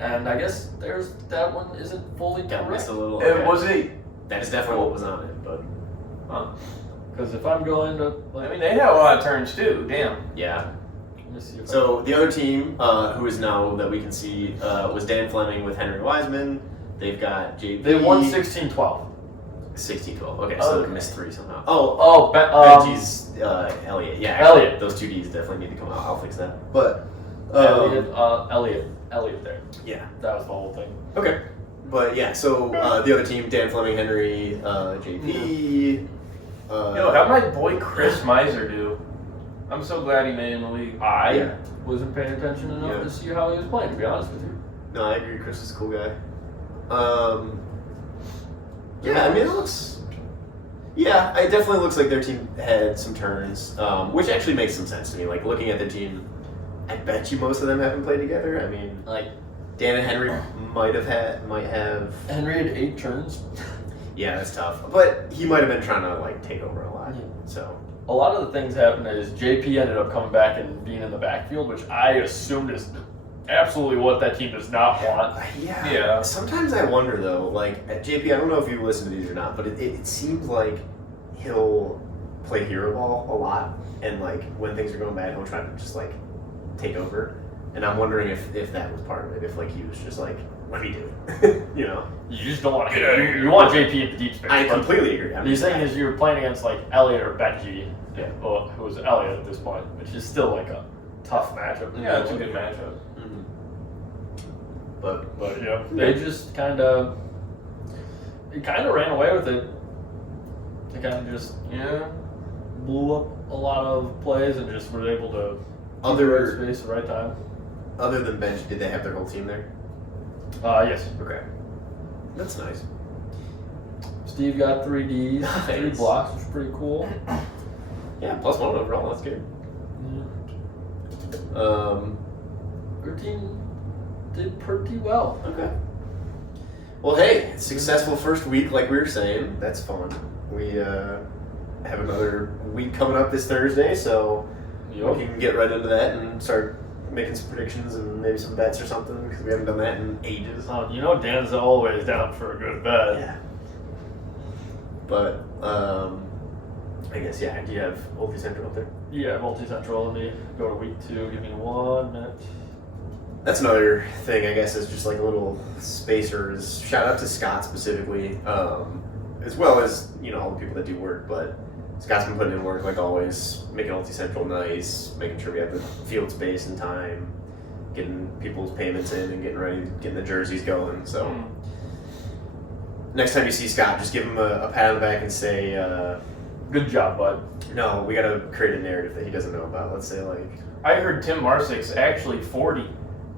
and I guess that one isn't fully Got correct. missed a little. It was it. That is definitely what was on it, but Because if I'm going to, I mean, they had a lot of turns too. Damn. yeah. let me see if So the other team, who is now that we can see, was Dan Fleming with Henry Wiseman. They've got JP. they won 16-12. 16-12. Okay, so Okay. they missed 3 somehow. Oh, Oh, Benji's Elliot. Yeah, actually, Elliot. those 2 Ds definitely need to come out. I'll fix that. But Elliot there. yeah. That was the whole thing. Okay. But yeah, so the other team, Dan Fleming, Henry, JP. Yo, how'd my boy Chris Miser do? I'm so glad he made it in the league. I wasn't paying attention enough Yeah. to see how he was playing, to be honest with you. No, I agree. Chris is a cool guy. Yeah, I mean, it looks. Yeah, it definitely looks like their team had some turns, which actually makes some sense to me. Like looking at the team, I bet you most of them haven't played together. I mean, Like, Dan and Henry might have. Henry had 8 turns. Yeah, that's tough. But he might have been trying to like take over a lot. Yeah. So A lot of the things happened is JP ended up coming back and being in the backfield, which I assumed is absolutely what that team does not want. Yeah. Sometimes I wonder though, like at JP, I don't know if you listen to these or not, but it seems like he'll play hero ball a lot, and like when things are going bad, he'll try to just like take over. And I'm wondering if that was part of it. If like he was just like, let me do it, you know. You just don't want to. You want JP in the deep space. I but completely agree. The thing is, you're playing against like Elliot or Benji. Yeah. Well, who was Elliot at this point, which is still like a tough matchup. Yeah, it's a good matchup. Mhm. But yeah, they just kind of ran away with it. They kind of just blew up a lot of plays and just were able to keep the right space at the right time. Other than bench, did they have their whole team there? Yes. Okay, that's nice. Steve got 3 Ds, 3 Nice. blocks, which is pretty cool. Yeah, +1 overall. That's good. Your team did pretty well. Okay. Well, hey, successful first week, like we were saying. That's fun. We have another week coming up this Thursday, so we can get right into that and start making some predictions and maybe some bets or something, because we haven't done that in ages. You know Dan's always down for a good bet. Yeah. But, I guess, yeah, do you have Multi Central up there? Yeah, multi-central. Let me go to week 2. Give me 1 minute. That's another thing, I guess, is just like a little spacers. Shout out to Scott specifically, as well as, you know, all the people that do work, but Scott's been putting in work like always, making Multi Central nice, making sure we have the field space and time, getting people's payments in and getting ready, getting the jerseys going. So next time you see Scott, just give him a pat on the back and say, Good job, bud. no, we gotta create a narrative that he doesn't know about. Let's say like, I heard Tim Marsick's actually 40.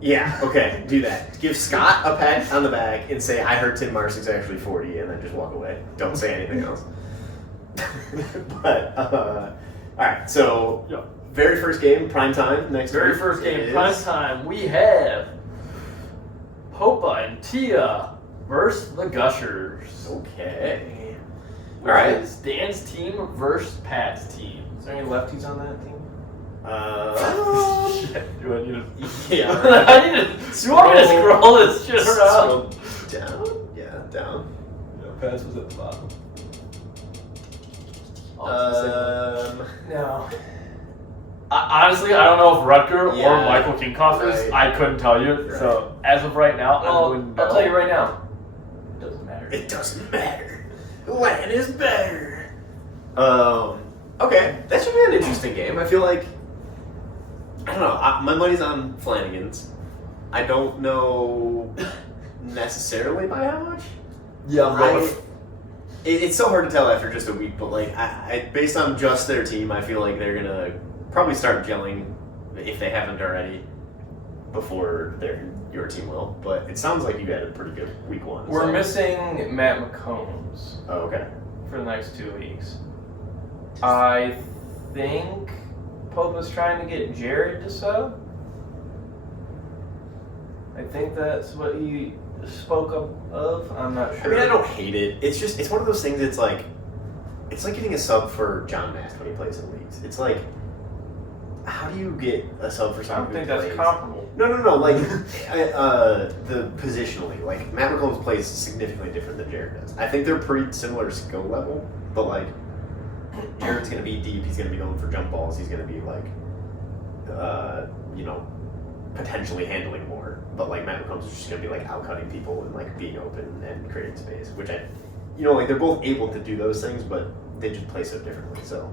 yeah, okay, do that. Give Scott a pat on the back and say, I heard Tim Marsick's actually 40, and then just walk away. Don't say anything else. But, alright, so, Yeah. very first game, prime time, next Very week first game, is- prime time. We have Popa and Tia versus the Gushers. Okay. Which Alright. is Dan's team versus Pat's team. Is there any lefties on that team? Shit, do I need to? Yeah. I need to. Do you want me to scroll this shit around? Scroll down? Yeah, down. No, Pat's was at the bottom. No. Honestly, I don't know if Rutger Yeah, or Michael Kinkoff is. right. I couldn't tell you. Right. So as of right now, I Well, wouldn't know. I'll tell you right now. It doesn't matter. It doesn't matter. Land is better. Okay, that should be an interesting game. I feel like, I don't know, my money's on Flanagan's. I don't know necessarily by how much. Yeah, I'm going with. It's so hard to tell after just a week, but like, I based on just their team, I feel like they're gonna probably start gelling, if they haven't already, before your team will. But it sounds like you had a pretty good week 1. We're so. missing Matt McCombs Oh, okay. for the next 2 weeks. I think Pope was trying to get Jared to sub. I think that's what he spoke of. I'm not sure. I mean, I don't hate it. It's one of those things. It's like getting a sub for John Mast when he plays in leagues. It's like, how do you get a sub for I someone don't think who that's plays? comparable. No. Like, the positionally, like Matt McCombs plays significantly different than Jared does. I think they're pretty similar skill level, but like, Jared's gonna be deep. He's gonna be going for jump balls. He's gonna be like, potentially handling more. But like Matt McCombs is just gonna be like outcutting people and like being open and creating space, which like they're both able to do those things, but they just play so differently. So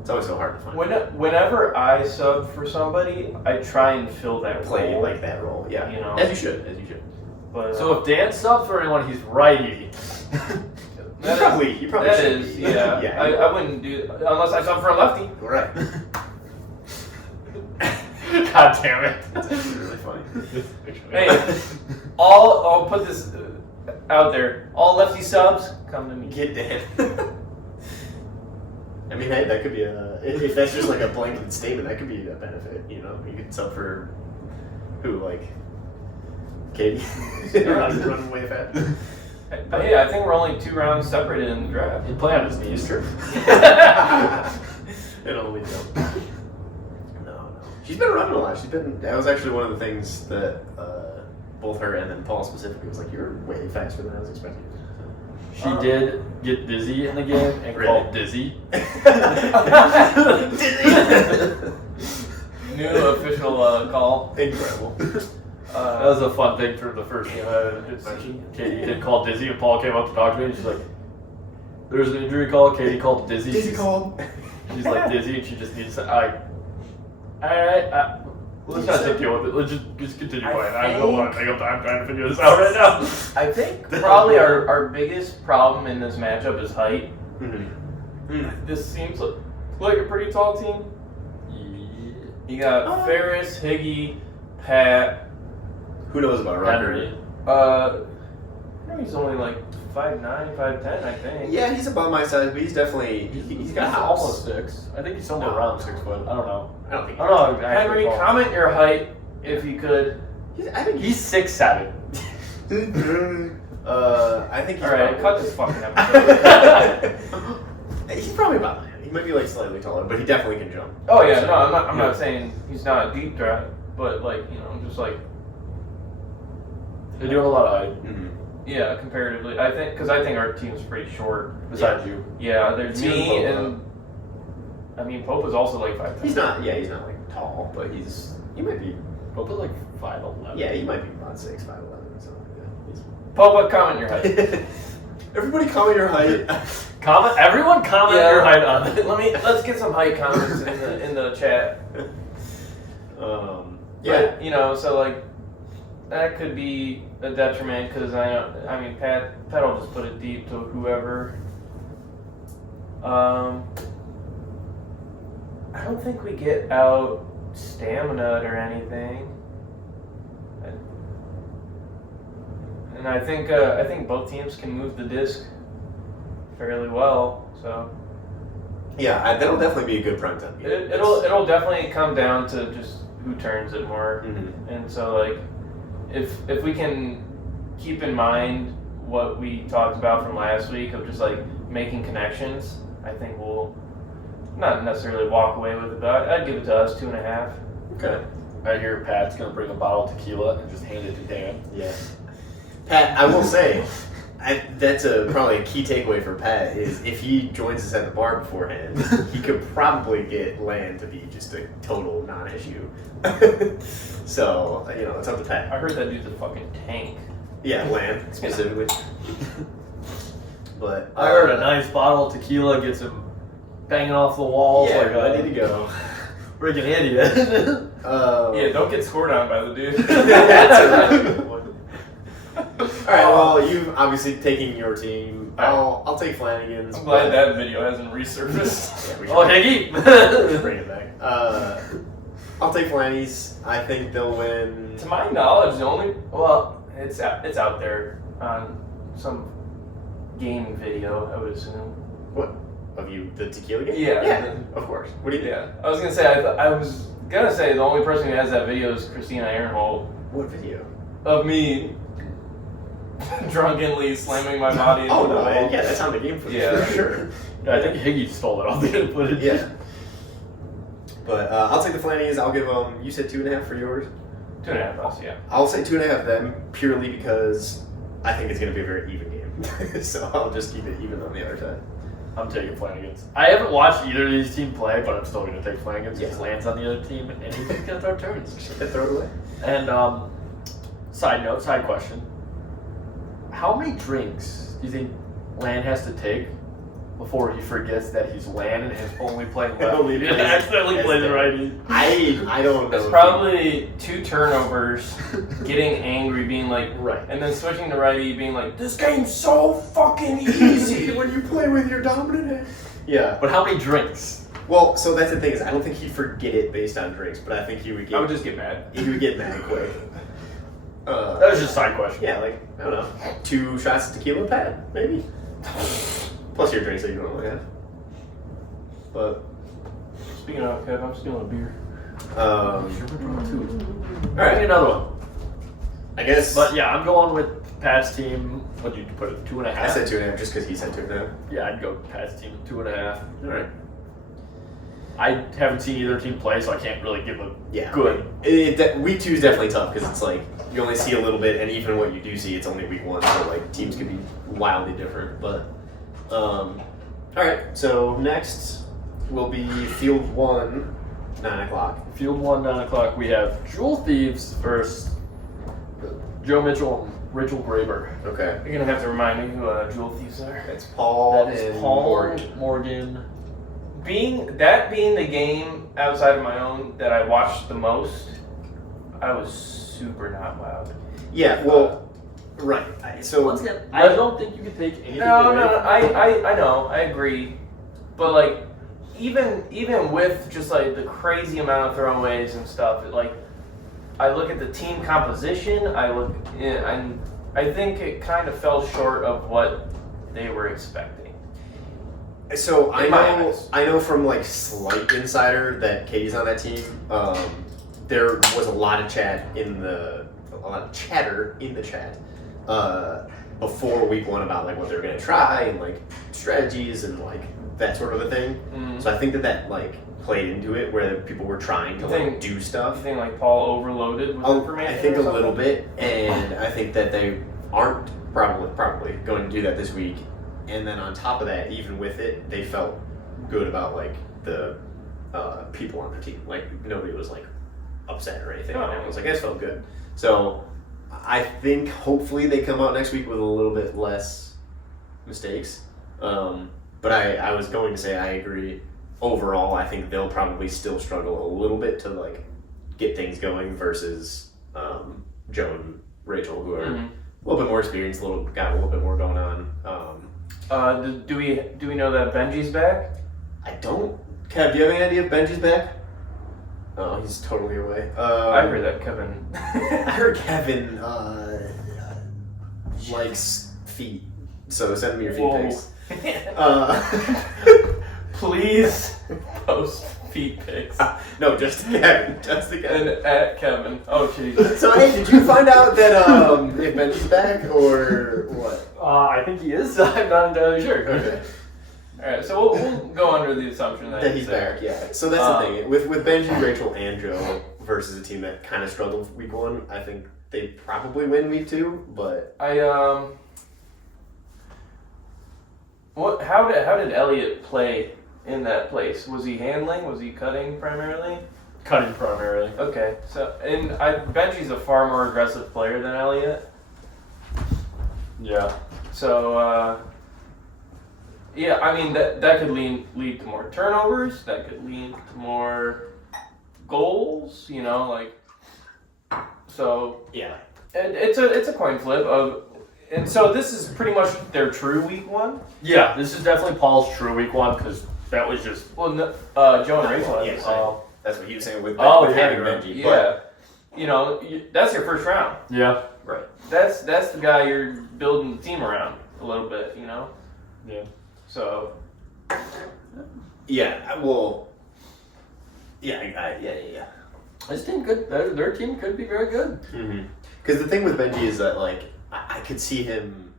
it's always so hard to find. Whenever I sub for somebody, I try and fill that Play role. like that role, yeah. You know. As you should. But So if Dan subs for anyone, he's righty. You probably that should is, be. yeah. Yeah. I wouldn't do unless I sub for a lefty. Right. God damn it. That's actually really funny. Hey, I'll put this out there. All lefty subs come to me. Get Dan. I mean, hey, that could be if that's just like a blanket statement, that could be a benefit. You know, you could sub for who, like Katie. running way fast. Hey, I think we're only 2 rounds separated in the draft. He'd play on his knees. True. It only jump. No. She's been running a lot. That was actually one of the things that both her and then Paul specifically was like, you're way faster than I was expecting. She did get dizzy in the game and Really? called Dizzy. New official call. Incredible. That was a fun thing for the first game I did mention. Katie did call Dizzy, and Paul came up to talk to me, and she's like, "There's an injury call." Katie called Dizzy. Dizzy called. She's like Dizzy, and she just needs to. Alright, let's not take deal with it. Let's just continue playing. I don't want to take up time trying to figure this out right now. I think probably our biggest problem in this matchup is height. This seems like a pretty tall team. You got Ferris, Higgy, Pat. Who knows about Rucker? Henry. He's only like 5'9", 5'10", I think. Yeah, he's about my size, but he's definitely he's got hops. almost 6. I think he's somewhere around 6 foot. I don't know. I don't think. I don't know. Henry, comment your height if you could. I think He's 6'7". I think he's All right, probably, cut this fucking episode. he's probably about that. He might be like slightly taller, but he definitely can jump. Oh yeah, no, I'm not saying he's not a deep threat, but like just like They do have a lot of height. yeah, comparatively, I think our team's pretty short. Besides you. Yeah, there's You and me Popa. and I mean Popa's also like 5'10". He's not. Yeah, he's not like tall, but he might be. Popa's like 5'11". Yeah, he might be about 6'5", 11", or something like that. Popa, comment your height. Everybody comment your height. Everyone comment your height on it. Let's get some height comments in the chat. Yeah. But, so like that could be a detriment because I mean Pat will just put it deep to whoever. I don't think we get out stamina or anything. And I think both teams can move the disc fairly well. So Yeah, that'll definitely be a good prime time game. it'll definitely come down to just who turns it more. Mhm. And so like if we can keep in mind what we talked about from last week of just like making connections, I think we'll not necessarily walk away with it, but I'd give it to us 2.5. Okay. I hear Pat's gonna bring a bottle of tequila and just hand it to Dan. Yeah. Pat, I will say, that's probably a key takeaway for Pat is if he joins us at the bar beforehand, he could probably get Land to be just a total non-issue. So, it's up to Pat. I heard that dude's a fucking tank. Yeah, Land specifically. But I heard a nice bottle of tequila gets him banging off the walls like ready to go. freaking idiot. Yeah, don't get scored on by the dude. That's a really good one. All right, well, you've obviously taken your team. I'll take Flanagan's. I'm glad that video hasn't resurfaced. Yeah, we Oh, should Higgy! bring it back. I'll take Flanny's. I think they'll win. To my knowledge, it's out there on some gaming video, I would assume. What? Of you, the tequila game? Yeah. Yeah, of course. What do you think? Yeah, I was gonna say I was gonna say the only person who has that video is Christina Ehrenhold What video? of me drunkenly slamming my body into Oh, the no. wall. Yeah, that's on the game footage Yeah. for sure. Yeah, I think Higgy stole it off the footage. Yeah. But I'll take the Flanny's. I'll give them, you said 2.5 for yours? 2.5 us, yeah. I'll say 2.5 them purely because I think it's going to be a very even game. So I'll just keep it even on the other side. I'm taking Flanagan's. I haven't watched either of these teams play, but I'm still going to take Flanagan's because Yeah. Land's on the other team, and he's going to throw turns. Throw it away. And side question. How many drinks do you think Land has to take before he forgets that he's Land and is only playing left? Only He plays- accidentally plays righty. I don't know. It's if probably 2 turnovers, getting angry, being like, Right. and then switching to righty, being like, this game's so fucking easy. when you play with your dominant hand. Yeah. But how many drinks? Well, so that's the thing is I don't think he'd forget it based on drinks, but I think he would get. I would just get mad. He would get mad quick. That was just a side question. Yeah, like I don't know, 2 shots of tequila, Pat, maybe. Plus your drinks that you normally have. But Speaking of Kev, I'm stealing a beer. all Give me right, another one. I guess. But yeah, I'm going with Pat's team. What did you put it? 2.5. I said 2.5 just because he said 2.5. Yeah, I'd go Pat's team 2.5. All right. I haven't seen either team play, so I can't really give a Yeah. good. Week 2 is definitely tough because it's like you only see a little bit, and even what you do see, it's only week 1, so like teams can be wildly different. But all right, so next will be Field 1 9 o'clock. Field 1, 9 o'clock. We have Jewel Thieves versus Joe Mitchell and Rachel Graber. Okay. You're gonna have to remind me who Jewel Thieves are. It's Paul That is and Paul Morgan. Being the game outside of my own that I watched the most, I was super not wowed. Yeah, well, right. So Once again, I don't think you can take anything No, away. I know, I agree, but like, even with just like the crazy amount of throwaways and stuff, like, I look at the team composition. I think it kind of fell short of what they were expecting. So In my eyes. I know from like slight insider that Katie's on that team. There was a lot of chatter in the chat before week 1 about like what they were gonna try and like strategies and like that sort of a thing. So I think that like played into it where people were trying to like do You stuff. think like Paul overloaded with information? I think or a something? little bit, and I think that they aren't probably going to do that this week. And then on top of that, even with it, they felt good about like the people on the team. Like nobody was like upset or anything. Oh. It was like, it felt good. So I think hopefully they come out next week with a little bit less mistakes. But I was going to say I agree. Overall, I think they'll probably still struggle a little bit to like get things going versus Joe and Rachel, who are a little bit more experienced, got a little bit more going on. Do we know that Benji's back? I don't. Kev, do you have any idea if Benji's back? Oh, he's totally away. I heard that Kevin. I heard Kevin likes feet, so send me your feet Whoa. pics. Please post feet pics. No, just Kevin. Just the And Kevin. at Kevin. Oh Jesus. So hey, did you find out that if Benji's back or what? I think he is. I'm not entirely sure. Okay. All right, so we'll go under the assumption that, That he's there. back, yeah. So that's the thing. With Benji, Rachel, and Joe versus a team that kind of struggled week 1, I think they probably win week 2, but How did Elliot play in that place? Was he handling? Was he cutting primarily? Cutting primarily. Okay, so Benji's a far more aggressive player than Elliot. Yeah. So yeah, I mean that could lead to more turnovers. That could lead to more goals. You know, like so. yeah. It's a coin flip of, and so this is pretty much their true week 1. Yeah, this is definitely Paul's true week 1 because that was just. Well, Joe and Rachel had Yes. the same. That's what he was saying with Oh, with yeah, having right. Benji. Yeah, you know, that's your first round. Yeah. Right. That's the guy you're building the team around a little bit, you know. Yeah. So Yeah. Well. Yeah. This team could. Their team could be very good. Because the thing with Benji is that like I could see him.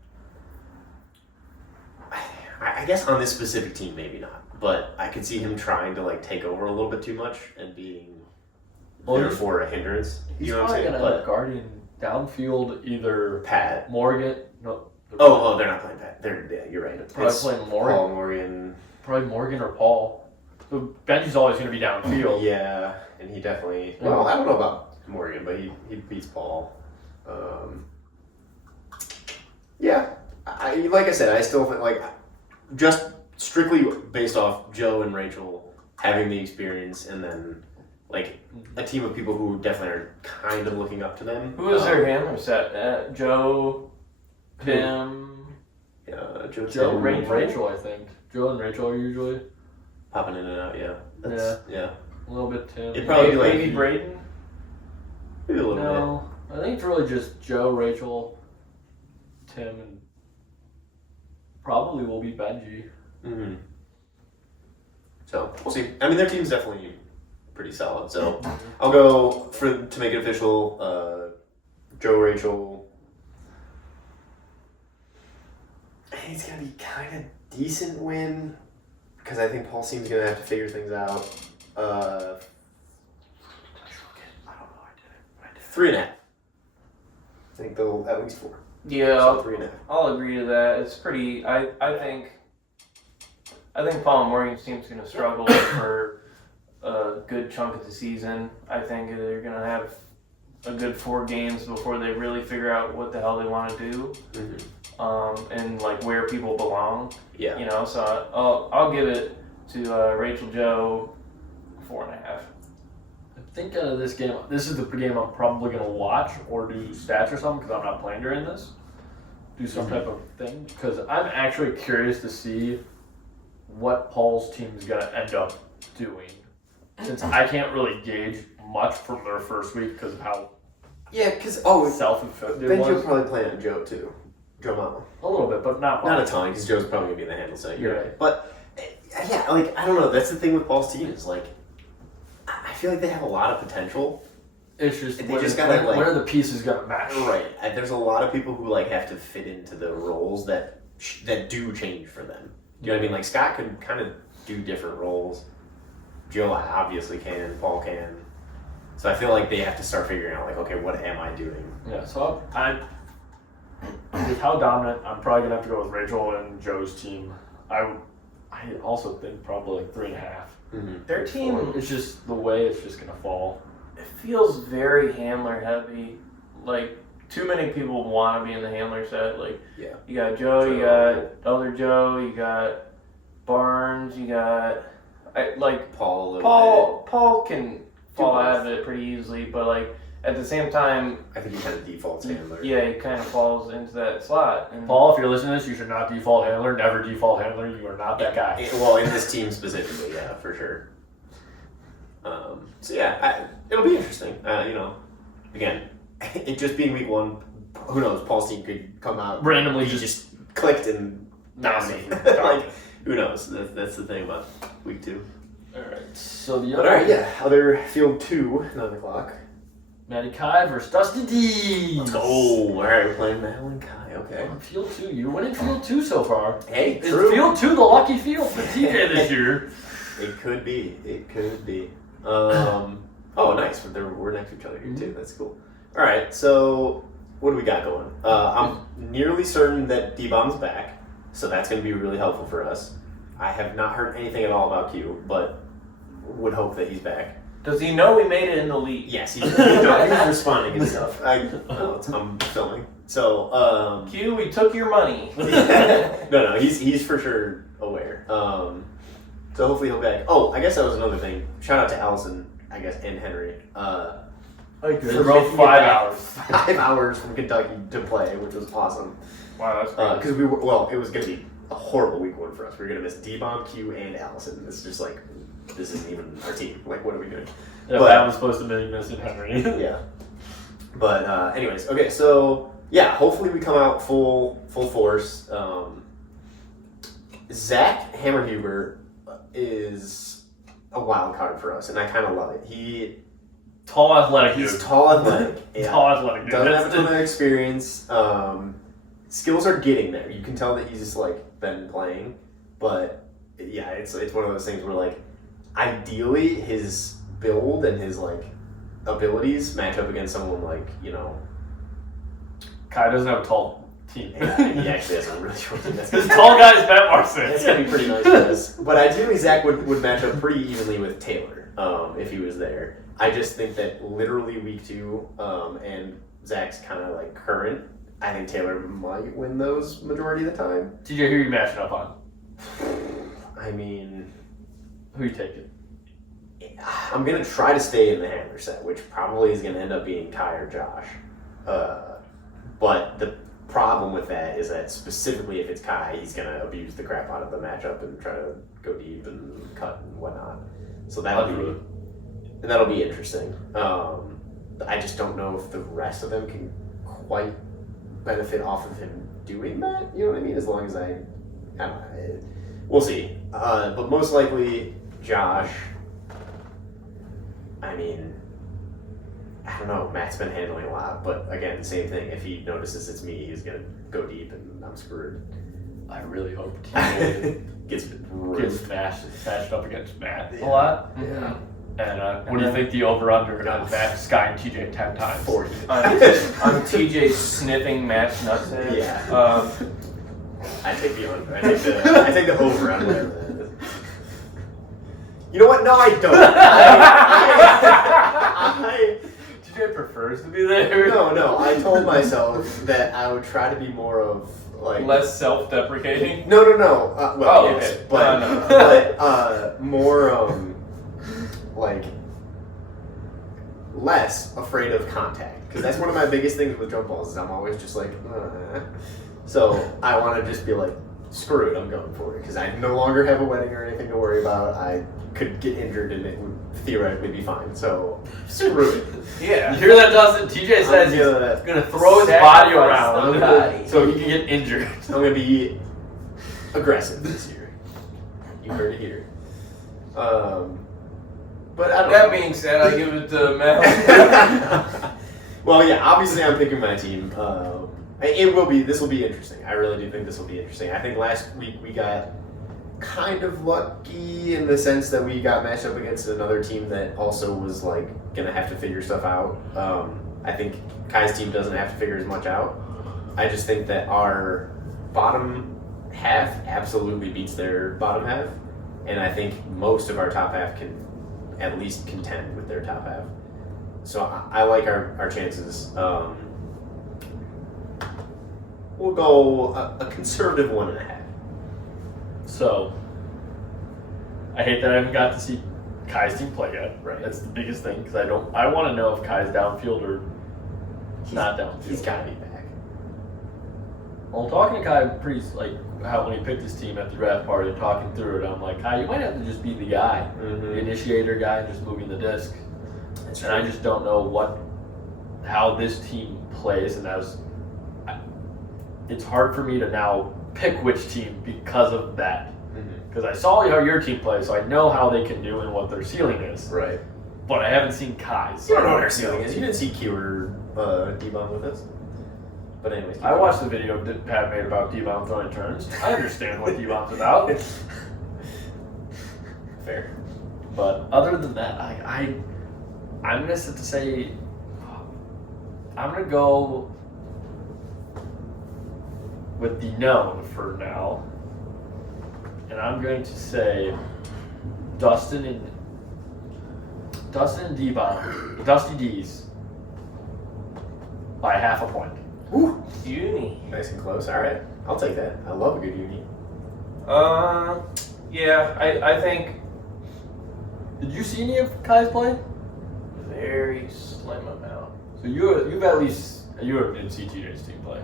I guess on this specific team maybe not, but I could see him trying to like take over a little bit too much and being therefore a hindrance. He's You know what I'm probably saying? gonna But guardian downfield either Pat. Morgan. No. Oh, they're not playing Pat. You're right. Probably It's playing Morgan. Paul Morgan. Probably Morgan or Paul. But Benji's always gonna be downfield. Yeah, and he definitely. Yeah. Well, I don't know about Morgan, but he beats Paul. Yeah, like I said, I still think like just strictly based off Joe and Rachel having the experience, and then like a team of people who definitely are kind of looking up to them. who was their hammer set? Joe, Tim. Joe, Joe Tim, and Rachel, I think. Joe and Rachel are usually popping in and out. Yeah, yeah. a little bit Tim. It'd probably be like maybe Braden. maybe a little No, I think it's really just Joe, Rachel, Tim, and probably will be Benji. bit. Mm-hmm. So we'll see. I mean, their team's definitely pretty solid. So I'll go to make it official. Joe, Rachel. I think it's gonna be kind of decent win because I think Paul seems gonna have to figure things out. I don't know. I did it. 3.5. I think they'll at least 4. Yeah, So 3.5. I'll agree to that. It's pretty. I think Paul Morgan's team's gonna struggle for a good chunk of the season. I think they're going to have a good 4 games before they really figure out what the hell they want to do, and like where people belong. Yeah. You know, so I'll give it to Rachel Joe 4.5. I think out of this game, this is the game I'm probably going to watch or do stats or something because I'm not playing during this. Do some type of thing because I'm actually curious to see what Paul's team is going to end up doing since I can't really gauge much from their first week because of how because self-inflicted it then you'll was. probably play on Joe too. Joe Mama. A little bit, but not much. Not a ton, because Joe's probably going to be in the handle set. You're Yeah. right. But, yeah, like, I don't know. That's the thing with Paul's team is, like, I feel like they have a lot of potential. It's just They where, just gotta, like- where the pieces going to match. Right. There's a lot of people who, like, have to fit into the roles that do change for them. You know what I mean? Like, Scott could kind of do different roles. Joe obviously can. Paul can. So I feel like they have to start figuring out, like, okay, what am I doing? Yeah, so with how dominant, I'm probably gonna have to go with Rachel and Joe's team. I also think probably like 3.5. Their team, It's just the way it's just gonna fall. it feels very handler heavy. Like, too many people want to be in the handler set. Like, Yeah. you got Joe, you got other Joe, you got Barnes, you got Paul a little bit. Paul can fall both. out of it pretty easily, but like at the same time, I think he kind of defaults handler. yeah, he kind of falls into that slot. And Paul, if you're listening to this, you should not default handler. Never default handler. You are not that guy. Well, in this team specifically, yeah, for sure. So yeah, it'll be interesting. You know, again, it just being week 1, who knows? Paul's team could come out Randomly he just clicked and massive. dominate. Like, who knows? That's the thing about week 2. All right. So the But other, all right, yeah, other field 2, 9 o'clock. Matty Kai versus Dusty D. Let's go. All right, we're playing Madeline Kai. Okay. On field 2, you're winning field 2 so far. Hey, Is true. field 2 the lucky field for TJ this year? It could be. It could be. Oh, nice. We're next to each other here too. That's cool. All right. So what do we got going? I'm nearly certain that D-Bomb's back, so that's going to be really helpful for us. I have not heard anything at all about Q, but would hope that he's back. does he know we made it in the league? Yes, he's responding and stuff. I'm filming. So Q, we took your money. no, he's for sure aware. So hopefully he'll be back. Oh, I guess that was another thing. Shout out to Allison, I guess, and Henry. They For drove making 5 it back hours. 5 hours from Kentucky to play, which was awesome. Wow, that's great. Because it was going to be a horrible week 1 for us. We were going to miss D-Bomb, Q, and Allison. It's just like, this isn't even our team. Like, what are we doing? Yeah, but- that was supposed to be missing Henry. Yeah. But anyways, okay, so yeah, hopefully we come out full force. Zach Hammerhuber is a wild card for us, and I kind of love it. Tall, athletic He's dude. tall, athletic. Yeah. Tall, athletic dude. Doesn't have a That's ton of experience. Skills are getting there. You can tell that he's just like been playing, but yeah, it's one of those things where like ideally his build and his like abilities match up against someone like, you know, Kai doesn't have a tall team. yeah, he actually has a really short team. This tall guy is Matt Marson. That's gonna be pretty nice for us. But ideally Zach would match up pretty evenly with Taylor if he was there. I just think that literally week 2 and Zach's kind of like current. I think Taylor might win those majority of the time. TJ, who are you matching up on? I mean, Who you taking? I'm gonna try to stay in the handler set, which probably is gonna end up being Kai or Josh. But the problem with that is that specifically if it's Kai, he's gonna abuse the crap out of the matchup and try to go deep and cut and whatnot. So that'll be interesting. I just don't know if the rest of them can quite benefit off of him doing that. You know what I mean? As long as I don't know. We'll see. But most likely Josh. I mean, I don't know. Matt's been handling a lot, but again, same thing. If he notices it's me, he's gonna go deep, and I'm screwed. I really hope TJ Gets gets matched up against Matt Yeah. a lot. Yeah. And what do you think the over/under of Matt, Sky, and TJ 10 times? 40. On TJ sniffing Matt's nutsack. Yeah. I take the under. I take the over on whatever that is. You know what? No, I don't. TJ prefers to be there. No. I told myself that I would try to be more of like Less self-deprecating. No. Well, Oh, yes, okay. but No. but more like less afraid of contact because that's one of my biggest things with jump balls is I'm always just like, so I want to just be like, screw it, I'm going for it because I no longer have a wedding or anything to worry about. I could get injured and it would theoretically be fine. So screw it. Yeah. You hear that, Dustin? TJ says he's gonna throw his body around body. so he can get injured. I'm gonna be aggressive this year. You heard it here. But I don't That know. being said, I give it to Matt. Well, yeah, obviously I'm picking my team. This will be interesting. I really do think this will be interesting. I think last week we got kind of lucky in the sense that we got matched up against another team that also was like gonna have to figure stuff out. I think Kai's team doesn't have to figure as much out. I just think that our bottom half absolutely beats their bottom half, and I think most of our top half can at least contend with their top half. So I like our chances. We'll go a conservative 1.5. So, I hate that I haven't got to see Kai's team play yet. Right. That's the biggest thing because I want to know if Kai's downfield or not downfield. He's got to be back. Well, talking to Kai, pretty like how when he picked his team at the draft party, talking through it, I'm like, Kai, you might have to just be the guy, the initiator guy, just moving the disc. That's And I just don't know how this team plays, and it's hard for me to now pick which team because of that. Because I saw how your team plays, so I know how they can do and what their ceiling is. Right. But I haven't seen Kai's. You don't know what our ceiling is. You didn't see Keyword D-Bomb with us. But anyways. I watched the video that Pat made about D-Bomb throwing turns. I understand what D-Bomb's about. Fair. But other than that, I'm gonna sit to say I'm gonna go with the known for now, and I'm going to say Dustin and D-Bomb, Dusty D's by 0.5 point. Woo. Uni. Nice and close. All right. I'll take that. I love a good uni. Yeah, I think Did you see any of Kai's play? very slim amount. So you didn't see TJ's team play.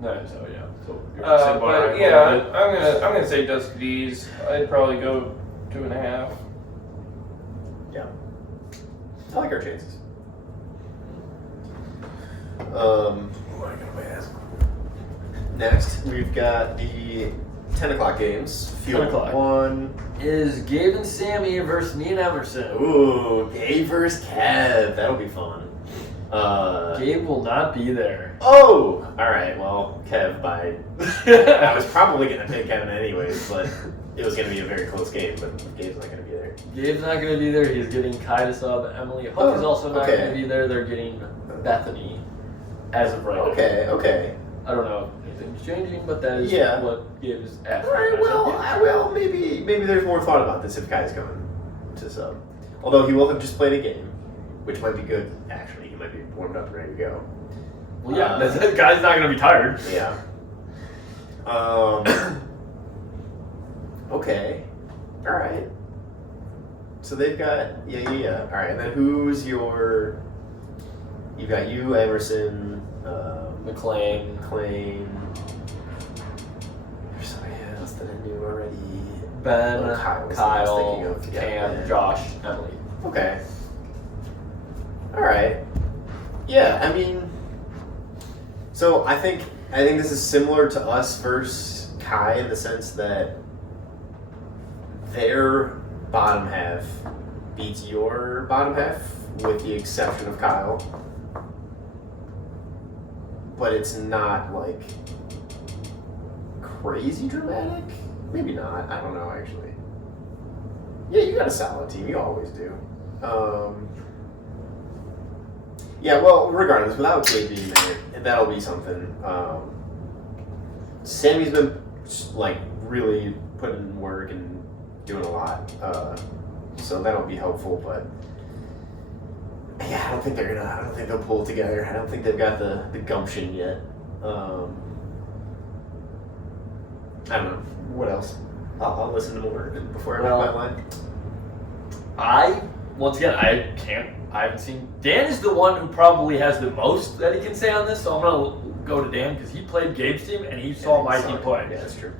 No, so yeah. So you're sitting behind But a yeah, little bit. I'm gonna say Dusty D's. I'd probably go 2.5. Yeah. I like our chances. Next, we've got the 10 o'clock games. 10 o'clock. 1. Is Gabe and Sammy versus me and Emerson. Ooh, Gabe versus Kev. That'll be fun. Gabe will not be there. Oh! Alright, well, Kev by... I was probably going to pick Kevin anyways, but it was going to be a very close game, but Gabe's not going to be there. Gabe's not going to be there. He's getting Kai to sub. Emily Hook is also not okay. going to be there. They're getting Bethany as of right now. Okay. I don't know if anything's changing, but that is Yeah. what Gabe is asking. Alright, well, maybe there's more thought about this if Kai's going to sub. Although he will have just played a game, which might be good, actually. He might be warmed up and ready to go. Well, yeah, that guy's not going to be tired. Yeah. Okay. Alright. So they've got, yeah. Alright, and then who's your... You've got you, Emerson, McLean. There's somebody else that I knew already. Ben, Oh, Kyle was the one I was thinking Kyle, of. Yeah, Cam, Ben. Josh, Emily. Okay. Alright. Yeah, I mean... So I think this is similar to us versus Kai in the sense that their bottom half beats your bottom half, with the exception of Kyle. But it's not like crazy dramatic. Maybe not. I don't know actually. Yeah, you got a solid team. You always do. Yeah, well, regardless, without Gabe being there, that'll be something. Sammy's been like really putting in work, and doing a lot. So that'll be helpful, but yeah, I don't think they'll pull it together. I don't think they've got the gumption yet. I don't know. What else? I'll listen to more before I make my line. Once again, I haven't seen. Dan is the one who probably has the most that he can say on this, so I'm gonna go to Dan because he played Gabe's team and he saw my team play. Yeah, that's true.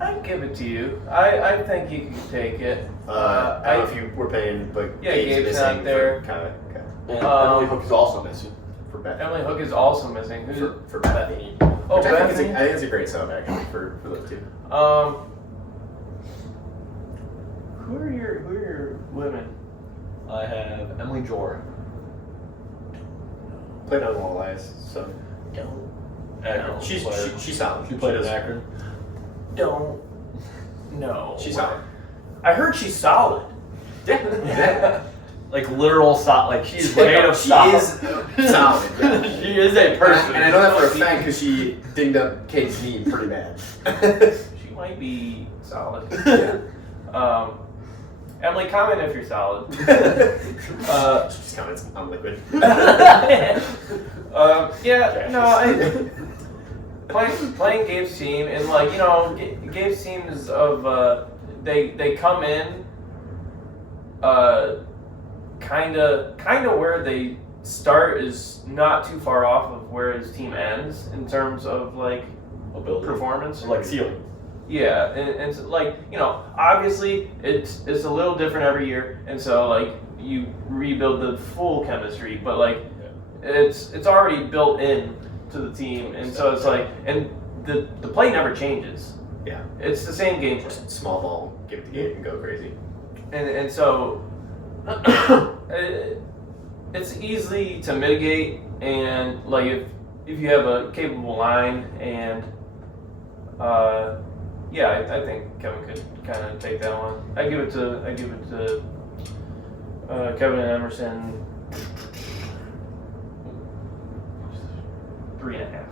I'd give it to you. I think you can take it. I don't know if you were paying, but Yeah, Gabe's Gabe's not missing there. Okay. And Emily Hook is also missing. For Beth. Emily Hook is also missing. For Bethany. Oh, Which I think Bethany. it's a great sub actually for those two. Who are your women? I have Emily Jor. Played on Walleyes, so Akron. she's solid. She played does- in Akron. Don't. No. She's solid. I heard she's solid. Yeah. Like literal solid. Like she is Yeah, made of she solid. is solid. Yeah. She is a person. And I know that for a fact because she dinged up Kate's knee pretty bad. She might be solid. Yeah. Emily, comment if you're solid. She just comments, I'm liquid. Playing Gabe's team and Gabe's team is of they come in kind of where they start is not too far off of where his team ends in terms of Ability. performance. Like ceiling. Yeah, and so, obviously it's a little different every year, and so you rebuild the full chemistry, but it's already built in to the team, and so it's and the play never changes. Yeah. It's the same game plan, Just small ball, give it the game and go crazy. and so it's easy to mitigate, and if you have a capable line and. I think Kevin could kind of take that one. I give it to Kevin and Emerson 3.5.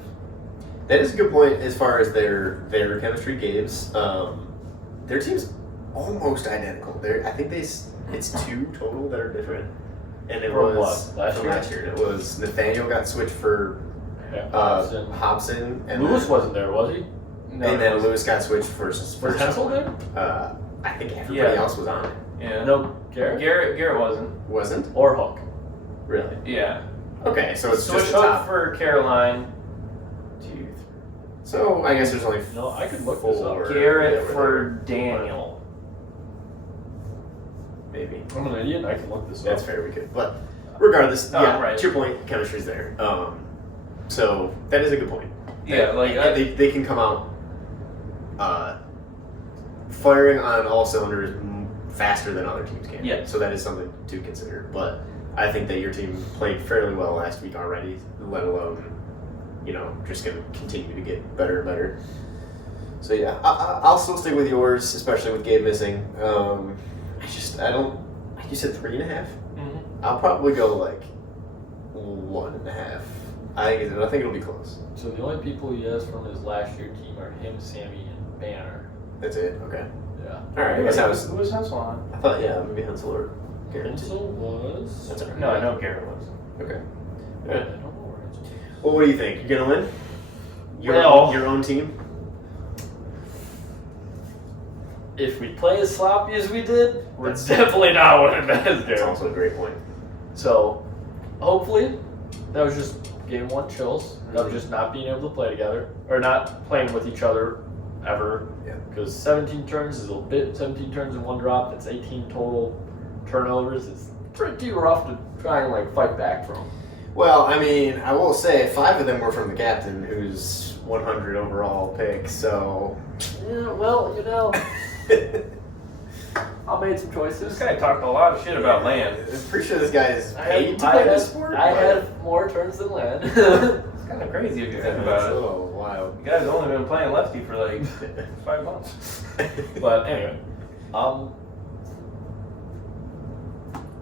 That is a good point as far as their chemistry. Gabe's their team's almost identical. I think it's 2 total that are different, and it From was what? Last year? It was Nathaniel got switched for Hobson, and Lewis then, wasn't there, was he? and then Lewis got switched for Hensel someone. there? I think everybody else was on it. Yeah. No, Garrett? Garrett wasn't. Wasn't Or Hook. really. Yeah. Okay, so it's Switch just the Hook top. for Caroline. 2, 3. So I guess there's only No, I could look this up. 4. Garrett whatever for Daniel. maybe. I'm an idiot. I can look this up. That's fair, we could. But regardless, Oh, yeah, right. to your point, chemistry's there. So that is a good point. Yeah, they can come out firing on all cylinders faster than other teams can. Yeah. So that is something to consider. But I think that your team played fairly well last week already, let alone, just going to continue to get better and better. So yeah, I'll still stick with yours, especially with Gabe missing. You said 3.5? Mhm. I'll probably go 1.5. I think it'll be close. So the only people he has from his last year team are him, Sammy, and Banner. That's it. Okay. Yeah. All right. I guess I was. Who was Hensel on? I thought maybe Hensel or Garrett. Hensel was. That's okay. No, I know Garrett was. Okay. I Good. don't know where Hensel is. Well, what do you think? You gonna win? Your own team? If we play as sloppy as we did, we're That's- definitely not winning that as That's Garrett. also a great point. So, hopefully, that was just game 1 chills of Mhm. just not being able to play together or not playing with each other ever. Yeah. Because 17 turns is 17 turns in 1 drop. That's 18 total turnovers. It's pretty rough to try and fight back from. Well, I mean, I will say 5 of them were from the captain, who's 100 overall pick. So. Yeah, well, I made some choices. This guy talked a lot of shit about land. I'm pretty sure this guy is I paid had, to I play had, this sport. I but- had more turns than land. It's kind of crazy if you think about it. Oh, wild. The guy's only been playing lefty for 5 months. But anyway, I'm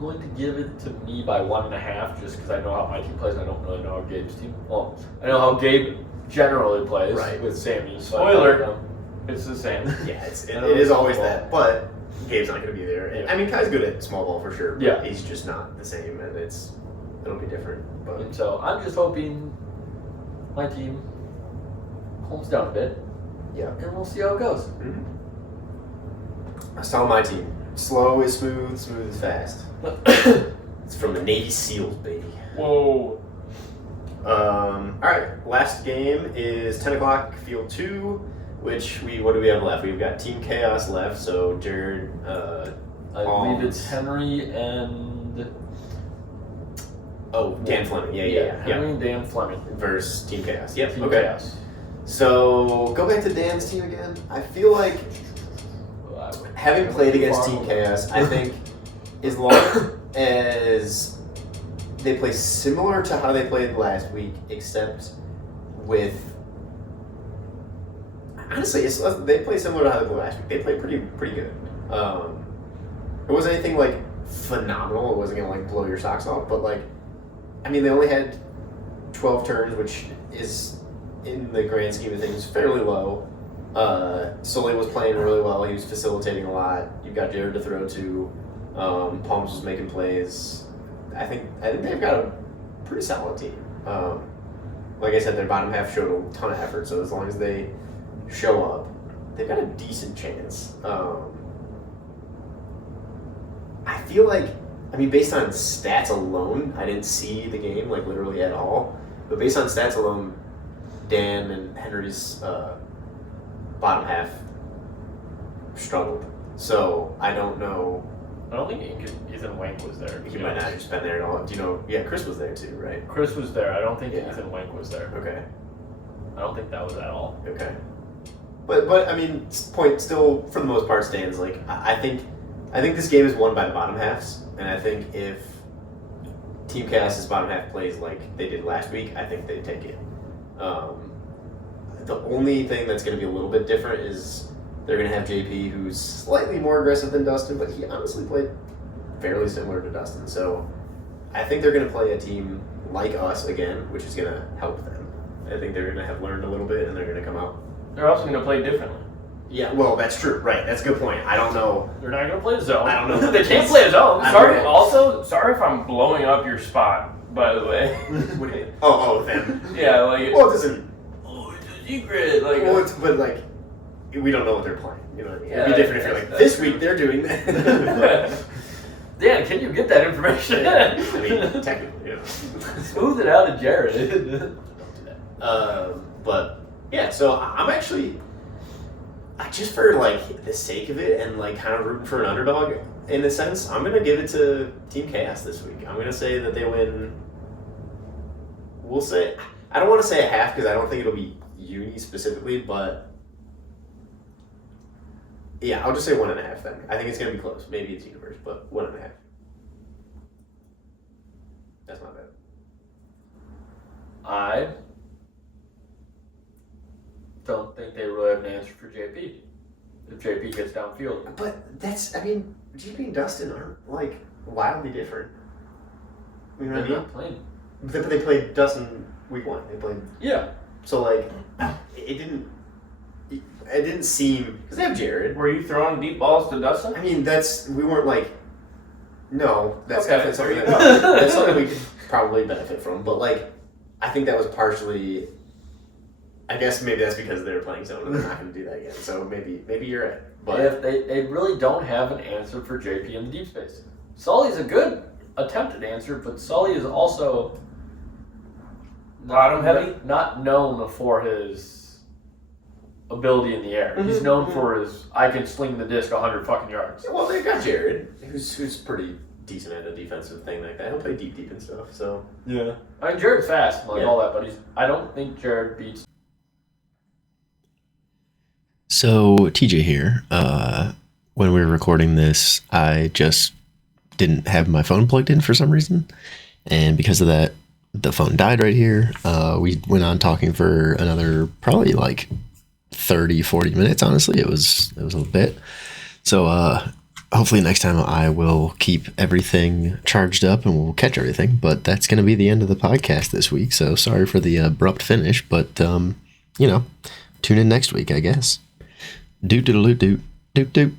going to give it to me by 1.5 just because I know how my team plays. I don't really know how Gabe's team. Well, I know how Gabe generally plays Right. with Sammy. So Spoiler. I don't know. It's the same. Yeah, it is always that. But Gabe's not going to be there. And, I mean, Kai's good at small ball for sure. But Yeah. he's just not the same, and it'll be different. But And so I'm just hoping my team calms down a bit, yeah, and we'll see how it goes. I was telling my team, slow is smooth, smooth is fast. It's from the Navy SEALs, baby. Whoa. All right, last game is 10 o'clock, Field 2, which what do we have left? We've got Team Chaos left, so Jared, I believe it's Henry and Dan Fleming, yeah. Henry and Dan Fleming. Versus Team Chaos, yep, Team okay. Chaos. So, go back to Dan's team again. I feel like, having played against Team Chaos, I think as long as they play similar to how they played last week, except with... Honestly, they play similar to how they played last week. They played pretty good. It wasn't anything, like, phenomenal. It wasn't going to, like, blow your socks off. But, like, I mean, they only had 12 turns, which is, in the grand scheme of things, fairly low. Sully was playing really well. He was facilitating a lot. You've got Jared to throw to. Palms was making plays. I think they've got a pretty solid team. Like I said, their bottom half showed a ton of effort, so as long as they show up, they've got a decent chance. I feel like, I mean, based on stats alone, I didn't see the game, like, literally at all. But based on stats alone, Dan and Henry's bottom half struggled. So, I don't know. I don't think Ethan Wank was there. He might not have just been there at all. Do you know? Yeah, Chris was there too, right? Chris was there. I don't think Yeah. Ethan Wank was there. Okay. I don't think that was at all. Okay. But I mean, point still for the most part stands. Like I think this game is won by the bottom halves, and I think if Team Chaos's bottom half plays like they did last week, I think they take it. The only thing that's going to be a little bit different is they're going to have JP, who's slightly more aggressive than Dustin, but he honestly played fairly similar to Dustin. So I think they're going to play a team like us again, which is going to help them. I think they're going to have learned a little bit, and they're going to come out. They're also going to play differently. Yeah, well, that's true. Right, that's a good point. I don't know. They're not going to play a zone. I don't know. They can't play a zone. Sorry if I'm blowing up your spot, by the way. What do you mean? Oh, them. Yeah, like... Well, it doesn't... Oh, it's a secret. Like, Well, but, like, we don't know what they're playing. You know what I mean? Yeah, It'd be different if you're like, that's this true. week they're doing that. Dan, can you get that information? I mean, technically, you know. Smooth it out to Jared. Don't do that. But, yeah, so I'm actually... just for, like, the sake of it and, like, kind of rooting for an underdog, in a sense, I'm going to give it to Team Chaos this week. I'm going to say that they win... We'll say... I don't want to say a half because I don't think it'll be uni specifically, but... Yeah, I'll just say 1.5 then. I think it's going to be close. Maybe it's universe, but 1.5. That's not bad. I don't think they really have an answer for JP. If JP gets downfield. But that's, I mean, GP and Dustin aren't, like, wildly different. You know what I They're mean? not playing. But they played Dustin week 1. They played... Yeah. So, like, it didn't seem... Because they have Jared. Were you throwing deep balls to Dustin? I mean, we weren't like... No, that's Okay, definitely something there that, you go. that's something we could probably benefit from. But, like, I think that was partially... I guess maybe that's because they're playing zone and they're not going to do that again. So maybe you're right. But If they really don't have an answer for JP in the deep space. Sully's a good attempted answer, but Sully is also Bottom heavy? not known for his ability in the air. He's Mhm, known mhm. for his I can sling the disc 100 fucking yards. well, they've got Jared, who's pretty decent at a defensive thing like that. He'll play deep and stuff. So Yeah. I mean, Jared's fast, like Yeah. all that, but I don't think Jared beats. So, TJ here. When we were recording this, I just didn't have my phone plugged in for some reason. And because of that, the phone died right here. We went on talking for another probably like 30, 40 minutes, honestly. It was a bit. So, hopefully next time I will keep everything charged up and we'll catch everything. But that's going to be the end of the podcast this week. So, sorry for the abrupt finish. But, tune in next week, I guess. Doot doot doot doot doot doot.